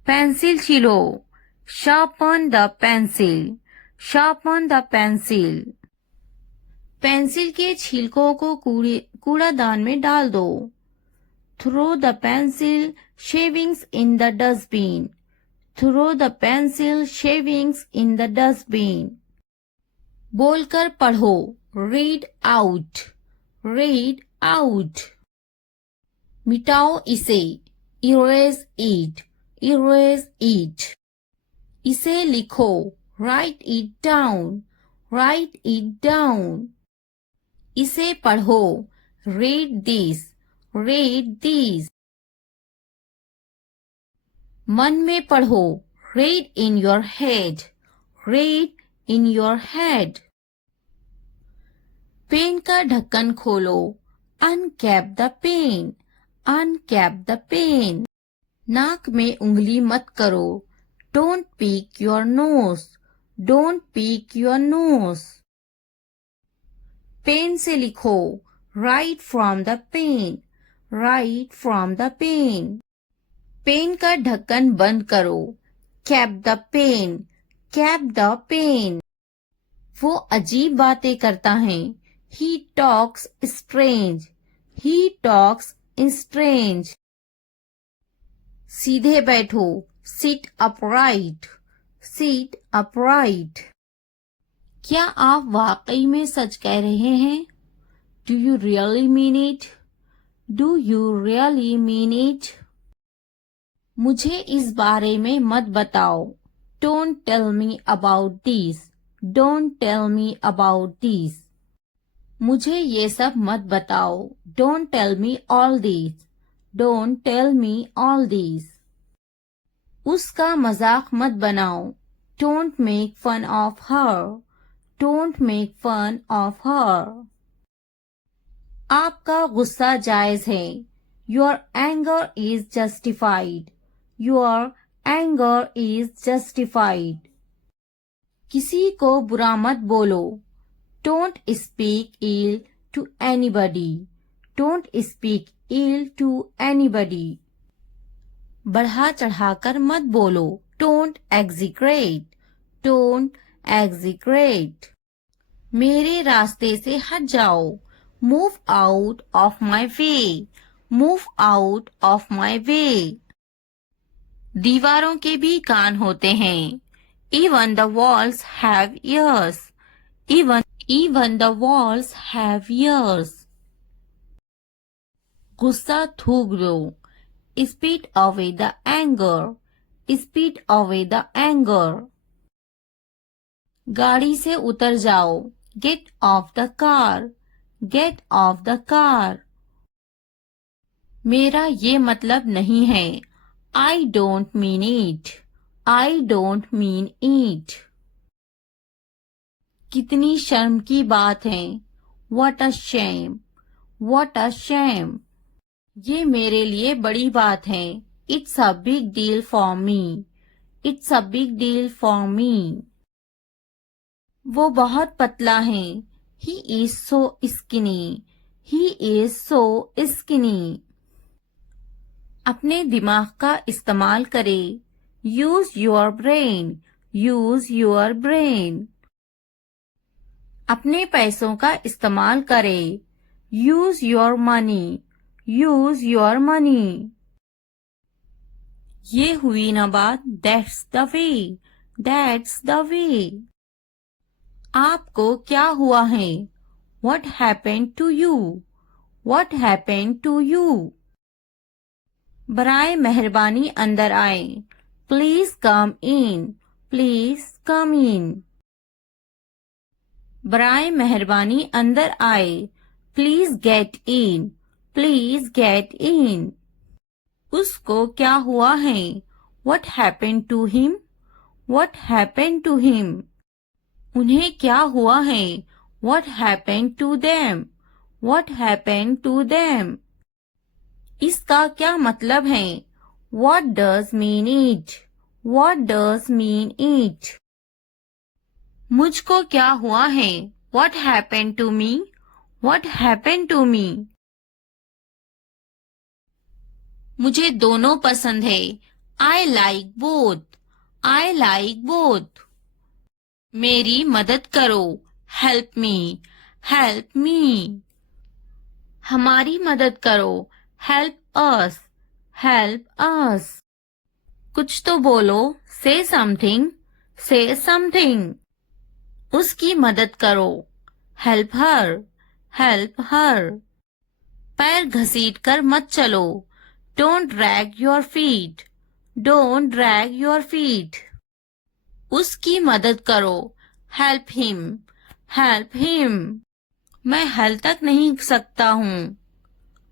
Pencil छीलो। Sharpen the pencil। Sharpen the pencil। पेंसिल के छिलकों को कूड़ादान में डाल दो। Throw the pencil shavings in the dustbin। Throw the pencil shavings in the dustbin। बोलकर पढ़ो, रीड आउट, रीड आउट। मिटाओ इसे, इरेज इट, इरेज इट। इसे लिखो, write it down, write it down. इसे पढ़ो, रीड दिस, रीड दिस। मन में पढ़ो, read in your head, read in your head. Pen का ढक्कन खोलो, uncap the pen, uncap the pen. नाक में उंगली मत करो, don't pick your nose, don't pick your nose. Pen से लिखो, write from the pen, write from the pen. Pen का ढक्कन बंद करो, cap the pen, cap the pen. वो अजीब बातें करता है, he talks strange, he talks strange। सीधे बैठो, sit upright, sit upright। क्या आप वाकई में सच कह रहे हैं? Do you really mean it? Do you really mean it? मुझे इस बारे में मत बताओ, don't tell me about this, don't tell me about this। मुझे ये सब मत बताओ, don't tell me all this, don't tell me all this। उसका मजाक मत बनाओ, don't make fun of her, don't make fun of her। आपका गुस्सा जायज है, your anger is justified, your anger is justified। किसी को बुरा मत बोलो, don't speak ill to anybody, don't speak ill to anybody। बढ़ा चढ़ाकर मत बोलो, don't exaggerate, don't exaggerate। मेरे रास्ते से हट जाओ, move out of my way, move out of my way। दीवारों के भी कान होते हैं, even the walls have ears, even the walls have ears। गुस्सा थूक दो, spit away the anger, spit away the anger। गाड़ी से उतर जाओ, get off the car, get off the car। मेरा ये मतलब नहीं है, I don't mean it, I don't mean it। कितनी शर्म की बात है, what a shame, what a shame। ये मेरे लिए बड़ी बात है, it's a big deal for me, it's a big deal for me। वो बहुत पतला है, he is so skinny, he is so skinny। अपने दिमाग का इस्तेमाल करें, use your brain, use your brain। अपने पैसों का इस्तेमाल करें, use your money, use your money। ये हुई ना बात, that's the way, that's the way। आपको क्या हुआ है, what happened to you, what happened to you। बराए मेहरबानी अंदर आए, please come in, please come इन। बराए मेहरबानी अंदर आए, please get in, please get in. उसको क्या हुआ है, what happened to him, what happened to him। उन्हें क्या हुआ है, what happened to them, what happened to them। इसका क्या मतलब है, what does mean it, what does mean it। मुझको क्या हुआ है, what happened to me, what happened to me। मुझे दोनों पसंद है, I like both, I like both। मेरी मदद करो, help me, help me। हमारी मदद करो, help us, help us। कुछ तो बोलो, say something, say something। उसकी मदद करो, हेल्प हर, हेल्प हर। पैर घसीट कर मत चलो, don't drag your feet, don't drag your feet. उसकी मदद करो, हेल्प हिम, हेल्प हिम। मैं हल तक नहीं सकता हूँ,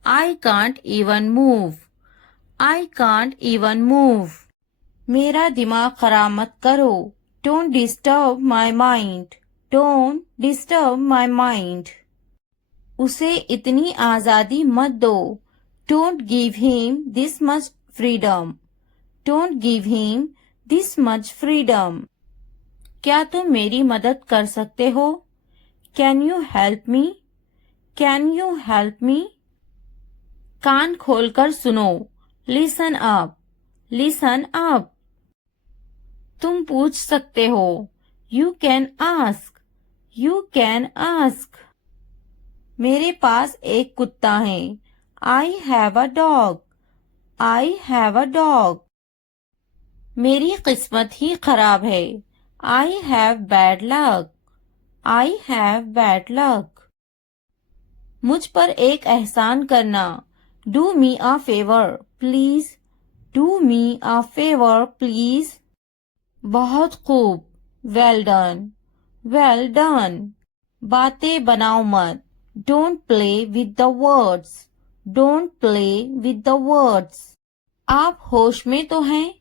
I can't even move, I can't even move. मेरा दिमाग खराब मत करो, don't disturb my mind, don't disturb my mind. उसे इतनी आजादी मत दो, don't give him this much freedom, don't give him this much freedom. क्या तुम मेरी मदद कर सकते हो, can you help me, can you help me. कान खोलकर सुनो, लिसन अप, लिसन अप। तुम पूछ सकते हो, you can ask, you can ask. मेरे पास एक कुत्ता है, I have a dog, I have a dog. मेरी किस्मत ही खराब है, I have bad luck, I have bad luck. मुझ पर एक एहसान करना, do me a favour please, do me a favour please. बहुत खूब, वेल डन, वेल डन। बातें बनाओ मत, don't play with the words, don't play with the words. आप होश में तो हैं,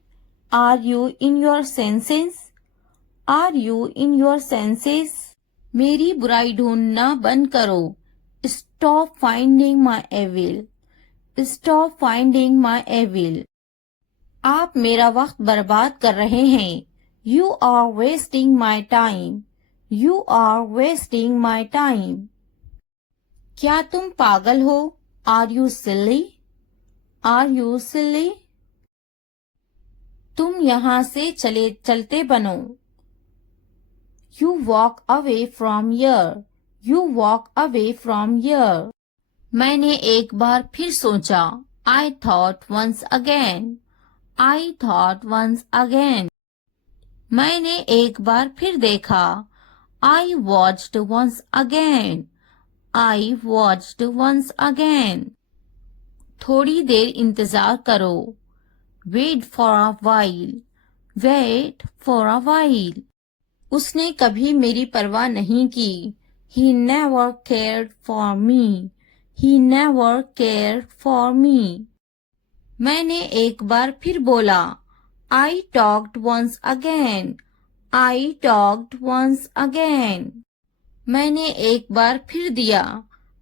are you in your senses, are you in your senses. मेरी बुराई ढूंढना बंद करो, stop finding my evil, stop finding my evil. आप मेरा वक्त बर्बाद कर रहे हैं, you are wasting my time, you are wasting my time. क्या तुम पागल हो, are you silly, are you silly. तुम यहाँ से चलते बनो, you walk away from here, you walk away from यर। मैंने एक बार फिर सोचा, I thought once again, I thought once again. मैंने एक बार फिर देखा, I watched once again, I watched once again. थोड़ी देर इंतजार करो, wait for a while, wait for a while. उसने कभी मेरी परवाह नहीं की, he never cared for me, he never cared for me. मैंने एक बार फिर बोला, I talked once again, I talked once again. मैंने एक बार फिर दिया,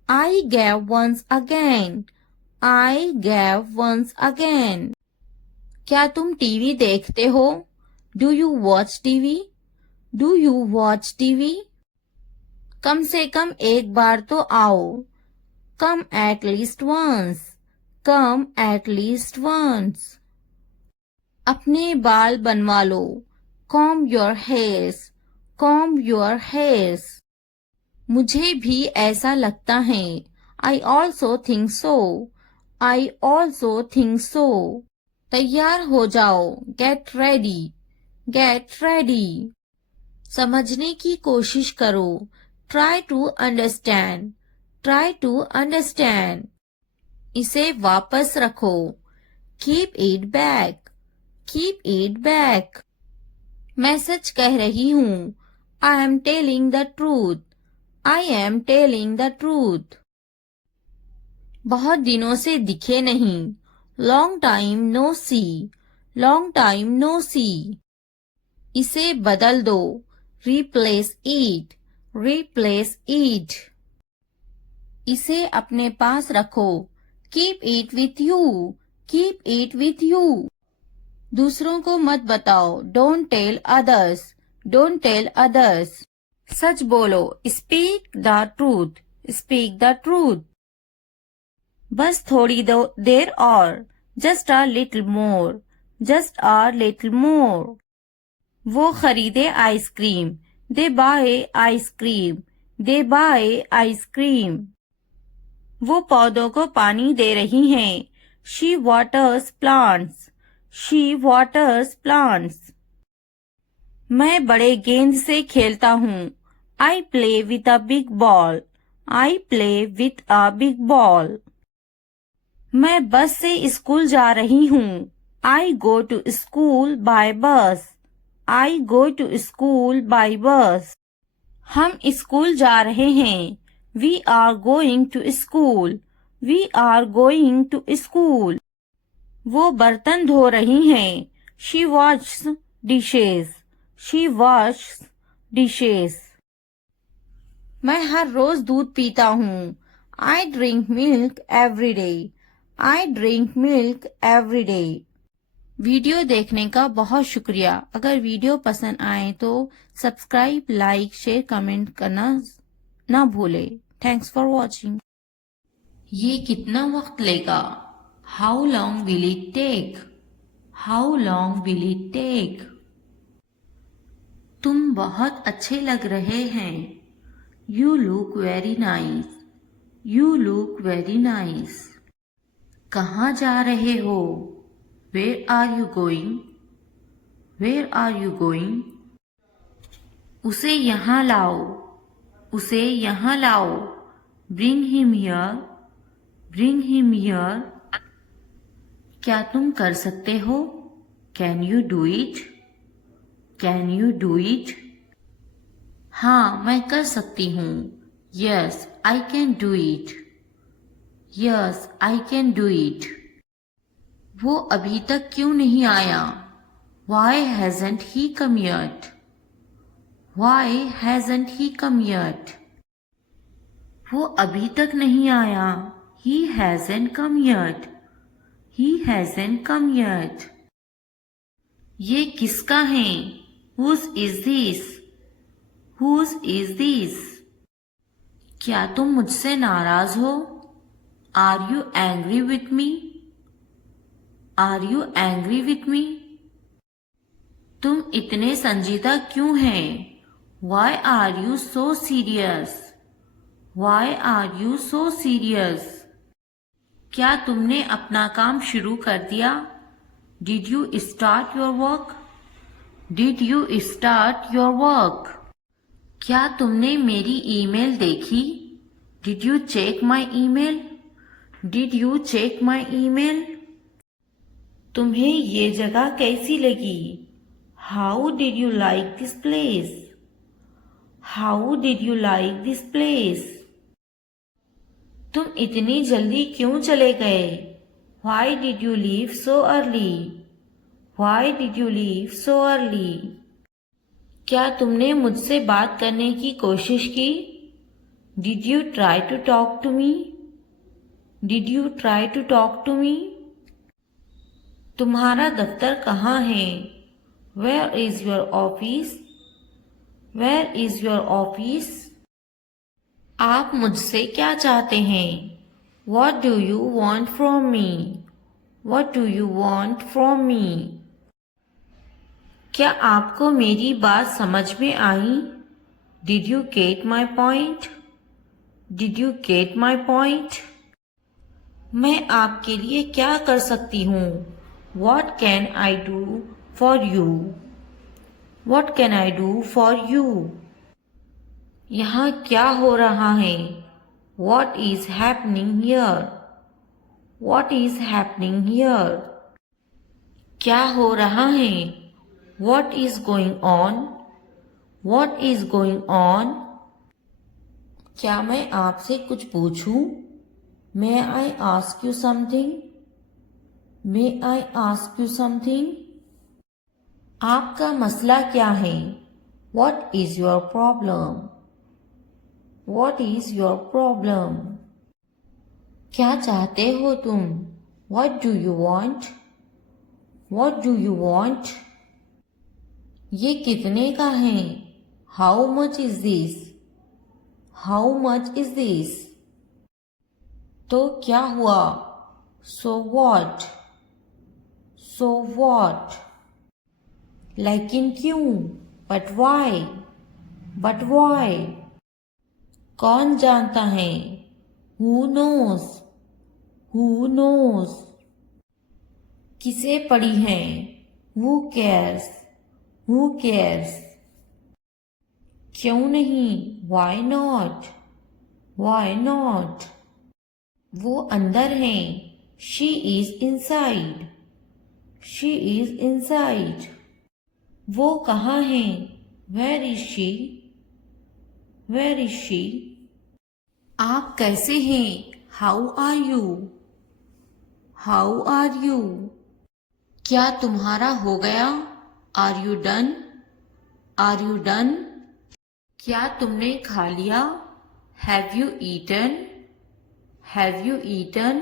I gave once again, I gave once again. क्या तुम टीवी देखते हो, do you watch TV, do you watch TV. कम से कम एक बार तो आओ, come at least once, come at least once. अपने बाल बनवा लो, comb your hairs, comb your hairs. मुझे भी ऐसा लगता है, I also think so, I also think so. तैयार हो जाओ, गेट रेडी, गेट रेडी। समझने की कोशिश करो, try to understand, try to understand. इसे वापस रखो, keep it back, keep it back. मैं सच कह रही हूँ, I am telling the truth, I am telling the truth. बहुत दिनों से दिखे नहीं, long time no see, long time no see. इसे बदल दो, रिप्लेस इट, रिप्लेस इट। इसे अपने पास रखो, keep it with you, keep it with you. दूसरों को मत बताओ, don't tell others, don't tell others. सच बोलो, speak the truth, speak the truth. बस थोड़ी देर और, just a little more, just a little more. वो खरीदे ice cream, they buy ice cream, they buy ice cream. वो पौधों को पानी दे रही हैं, she waters plants, she waters plants. मैं बड़े गेंद से खेलता हूँ, I play with a big ball. I play with a big ball. मैं बस से स्कूल जा रही हूँ. I go to school by bus. I go to school by bus. हम स्कूल जा रहे हैं. We are going to school. We are going to school. वो बर्तन धो रही हैं. She washes dishes. She washes dishes. मैं हर रोज दूध पीता हूँ. I drink milk every day. I drink milk every day. Video देखने का बहुत शुक्रिया. अगर वीडियो पसंद आए तो सब्सक्राइब, लाइक, शेयर, कमेंट करना ना भूले. Thanks for watching. ये कितना वक्त लेगा? How long will it take? How long will it take? तुम बहुत अच्छे लग रहे हैं. You look very nice. You look very nice. कहाँ जा रहे हो? Where are you going? Where are you going? उसे यहाँ लाओ. उसे यहाँ लाओ. Bring him here. Bring him here. क्या तुम कर सकते हो? Can you do it? Can you do it? हाँ, मैं कर सकती हूँ. Yes, I can do it. Yes, I can do it. वो अभी तक क्यों नहीं आया? Why hasn't he come yet? Why hasn't he come yet? वो अभी तक नहीं आया. He hasn't come yet. He hasn't come yet. ये किसका है? Whose is this? Whose is this? क्या तुम मुझसे नाराज हो? Are you angry with me? Are you angry with me? तुम इतने संजीदा क्यों हैं? Why are you so serious? Why are you so serious? क्या तुमने अपना काम शुरू कर दिया? Did you start your work? Did you start your work? क्या तुमने मेरी ईमेल देखी? Did you check my email? Did you check my email? तुम्हें ये जगह कैसी लगी? How did you like this place? How did you like this place? तुम इतनी जल्दी क्यों चले गए? Why did you leave so early? Why did you leave so early? क्या तुमने मुझसे बात करने की कोशिश की? Did you try to talk to me? Did you try to talk to me? तुम्हारा दफ्तर कहाँ है? Where is your office? Where is your office? आप मुझसे क्या चाहते हैं? What do you want from me? What do you want from me? क्या आपको मेरी बात समझ में आई? Did you get my point? Did you get my point? मैं आपके लिए क्या कर सकती हूँ? What can I do for you? What can I do for you? यहाँ क्या हो रहा है? What is happening here? What is happening here? क्या हो रहा है? What is going on? What is going on? क्या मैं आपसे कुछ पूछूं? May I ask you something? May I ask you something? आपका मसला क्या है? What is your problem? What is your problem? क्या चाहते हो तुम? What do you want? What do you want? ये कितने का है? How much is this? How much is this? तो क्या हुआ? So what? So what? लेकिन क्यों? But why? But why? कौन जानता है? Who knows? Who knows? किसे पड़ी है? Who cares? Who cares? क्यों नहीं? Why not? Why not? वो अंदर हैं। She is inside. She is inside. वो कहाँ हैं? Where is she? Where is she? आप कैसे हैं? How are you? How are you? क्या तुम्हारा हो गया? Are you done? Are you done? क्या तुमने खा लिया? Have you eaten? Have you eaten?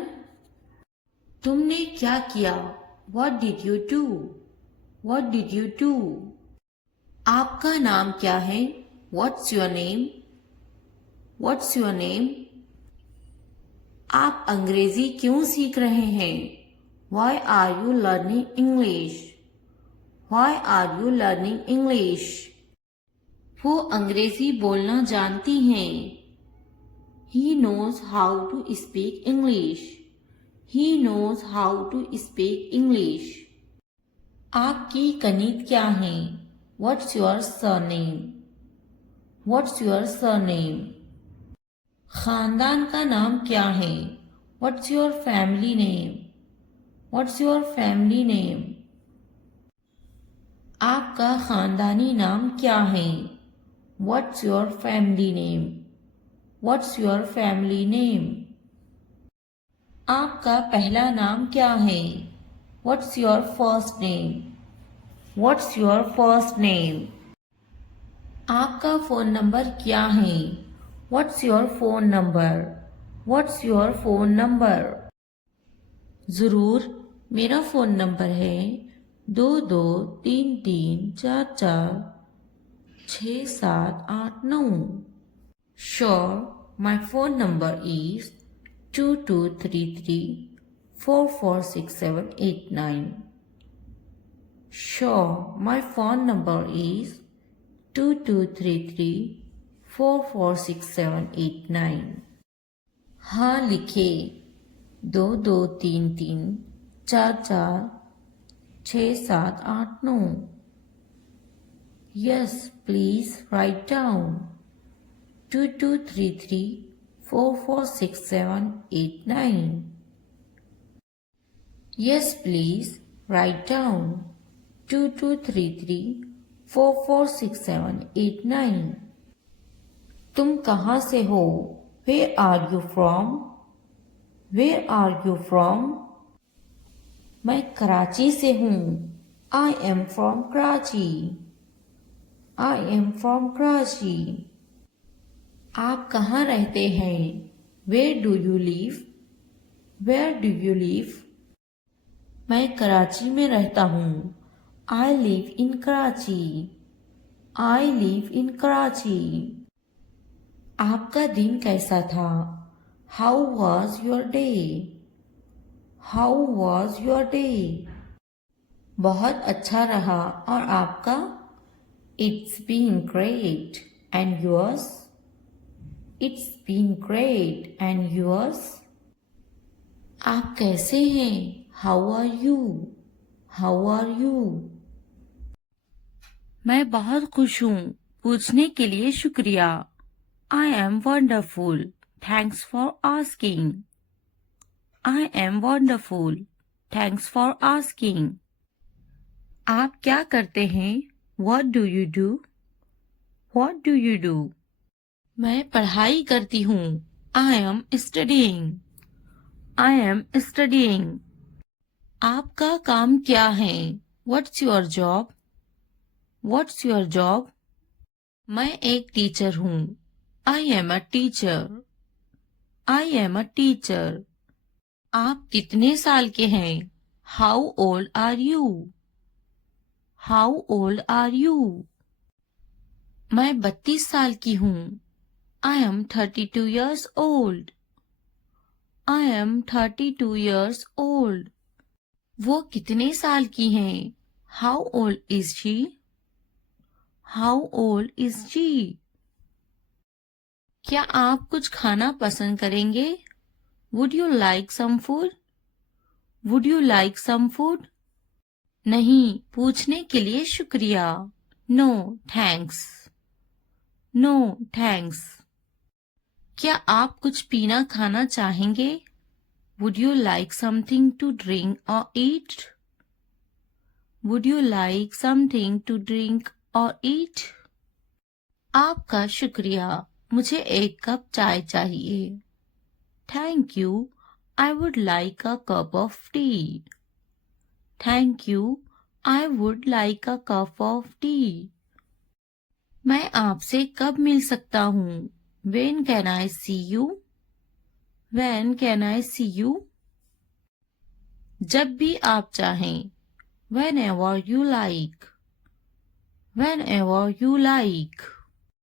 तुमने क्या किया? What did you do? What did you do? आपका नाम क्या है? What's your name? What's your name? आप अंग्रेजी क्यों सीख रहे हैं? Why are you learning English? Why are you learning English? वो अंग्रेजी बोलना जानती हैं। He knows how to speak English. He knows how to speak English. आपकी कनीत क्या है? What's your surname? What's your surname? खानदान का नाम क्या है? What's your family name? What's your family name? आपका खानदानी नाम क्या है? What's your family name? What's your family name? आपका पहला नाम क्या है? What's your first name? What's your first name? आपका फ़ोन नंबर क्या है? What's your phone number? What's your phone number? ज़रूर, मेरा फ़ोन नंबर है 2233446789। Sure, my phone number is 2233446789. Sure, my phone number is 2233446789. हाँ लिखे 2233446789. Yes, please write down 2233446789. Yes, please write down 2233446789. तुम कहाँ से हो? Where are you from? Where are you from? मैं कराची से हूँ। I am from Karachi. I am from Karachi. आप कहाँ रहते हैं? Where do you live? Where do you live? मैं कराची में रहता हूँ। I live in Karachi. I live in Karachi. आपका दिन कैसा था? How was your day? How was your day? बहुत अच्छा रहा और आपका? It's been great. And yours? It's been great. And yours? आप कैसे हैं? How are you? How are you? मैं बहुत खुश हूँ। पूछने के लिए शुक्रिया। I am wonderful. Thanks for asking. I am wonderful. Thanks for asking. आप क्या करते हैं? What do you do? What do you do? मैं पढ़ाई करती हूँ। I am studying. I am studying. आपका काम क्या है? What's your job? What's your job? मैं एक टीचर हूँ। I am a teacher. I am a teacher. आप कितने साल के हैं? How old are you? How old are you? मैं 32 साल की हूँ। I am 32 years old. I am 32 years old. वो कितने साल की हैं? How old is she? How old is she? क्या आप कुछ खाना पसंद करेंगे? Would you like some food? Would you like some food? नहीं, पूछने के लिए शुक्रिया। No, thanks. No thanks. क्या आप कुछ पीना खाना चाहेंगे? Would you like something to drink or eat? Would you like something to drink or eat? आपका शुक्रिया, मुझे एक कप चाय चाहिए। Thank you, I would like a cup of tea. Thank you, I would like a cup of tea. मैं आपसे कब मिल सकता हूँ? When can I see you? When can I see you? जब भी आप चाहें। Whenever you like. Whenever you like.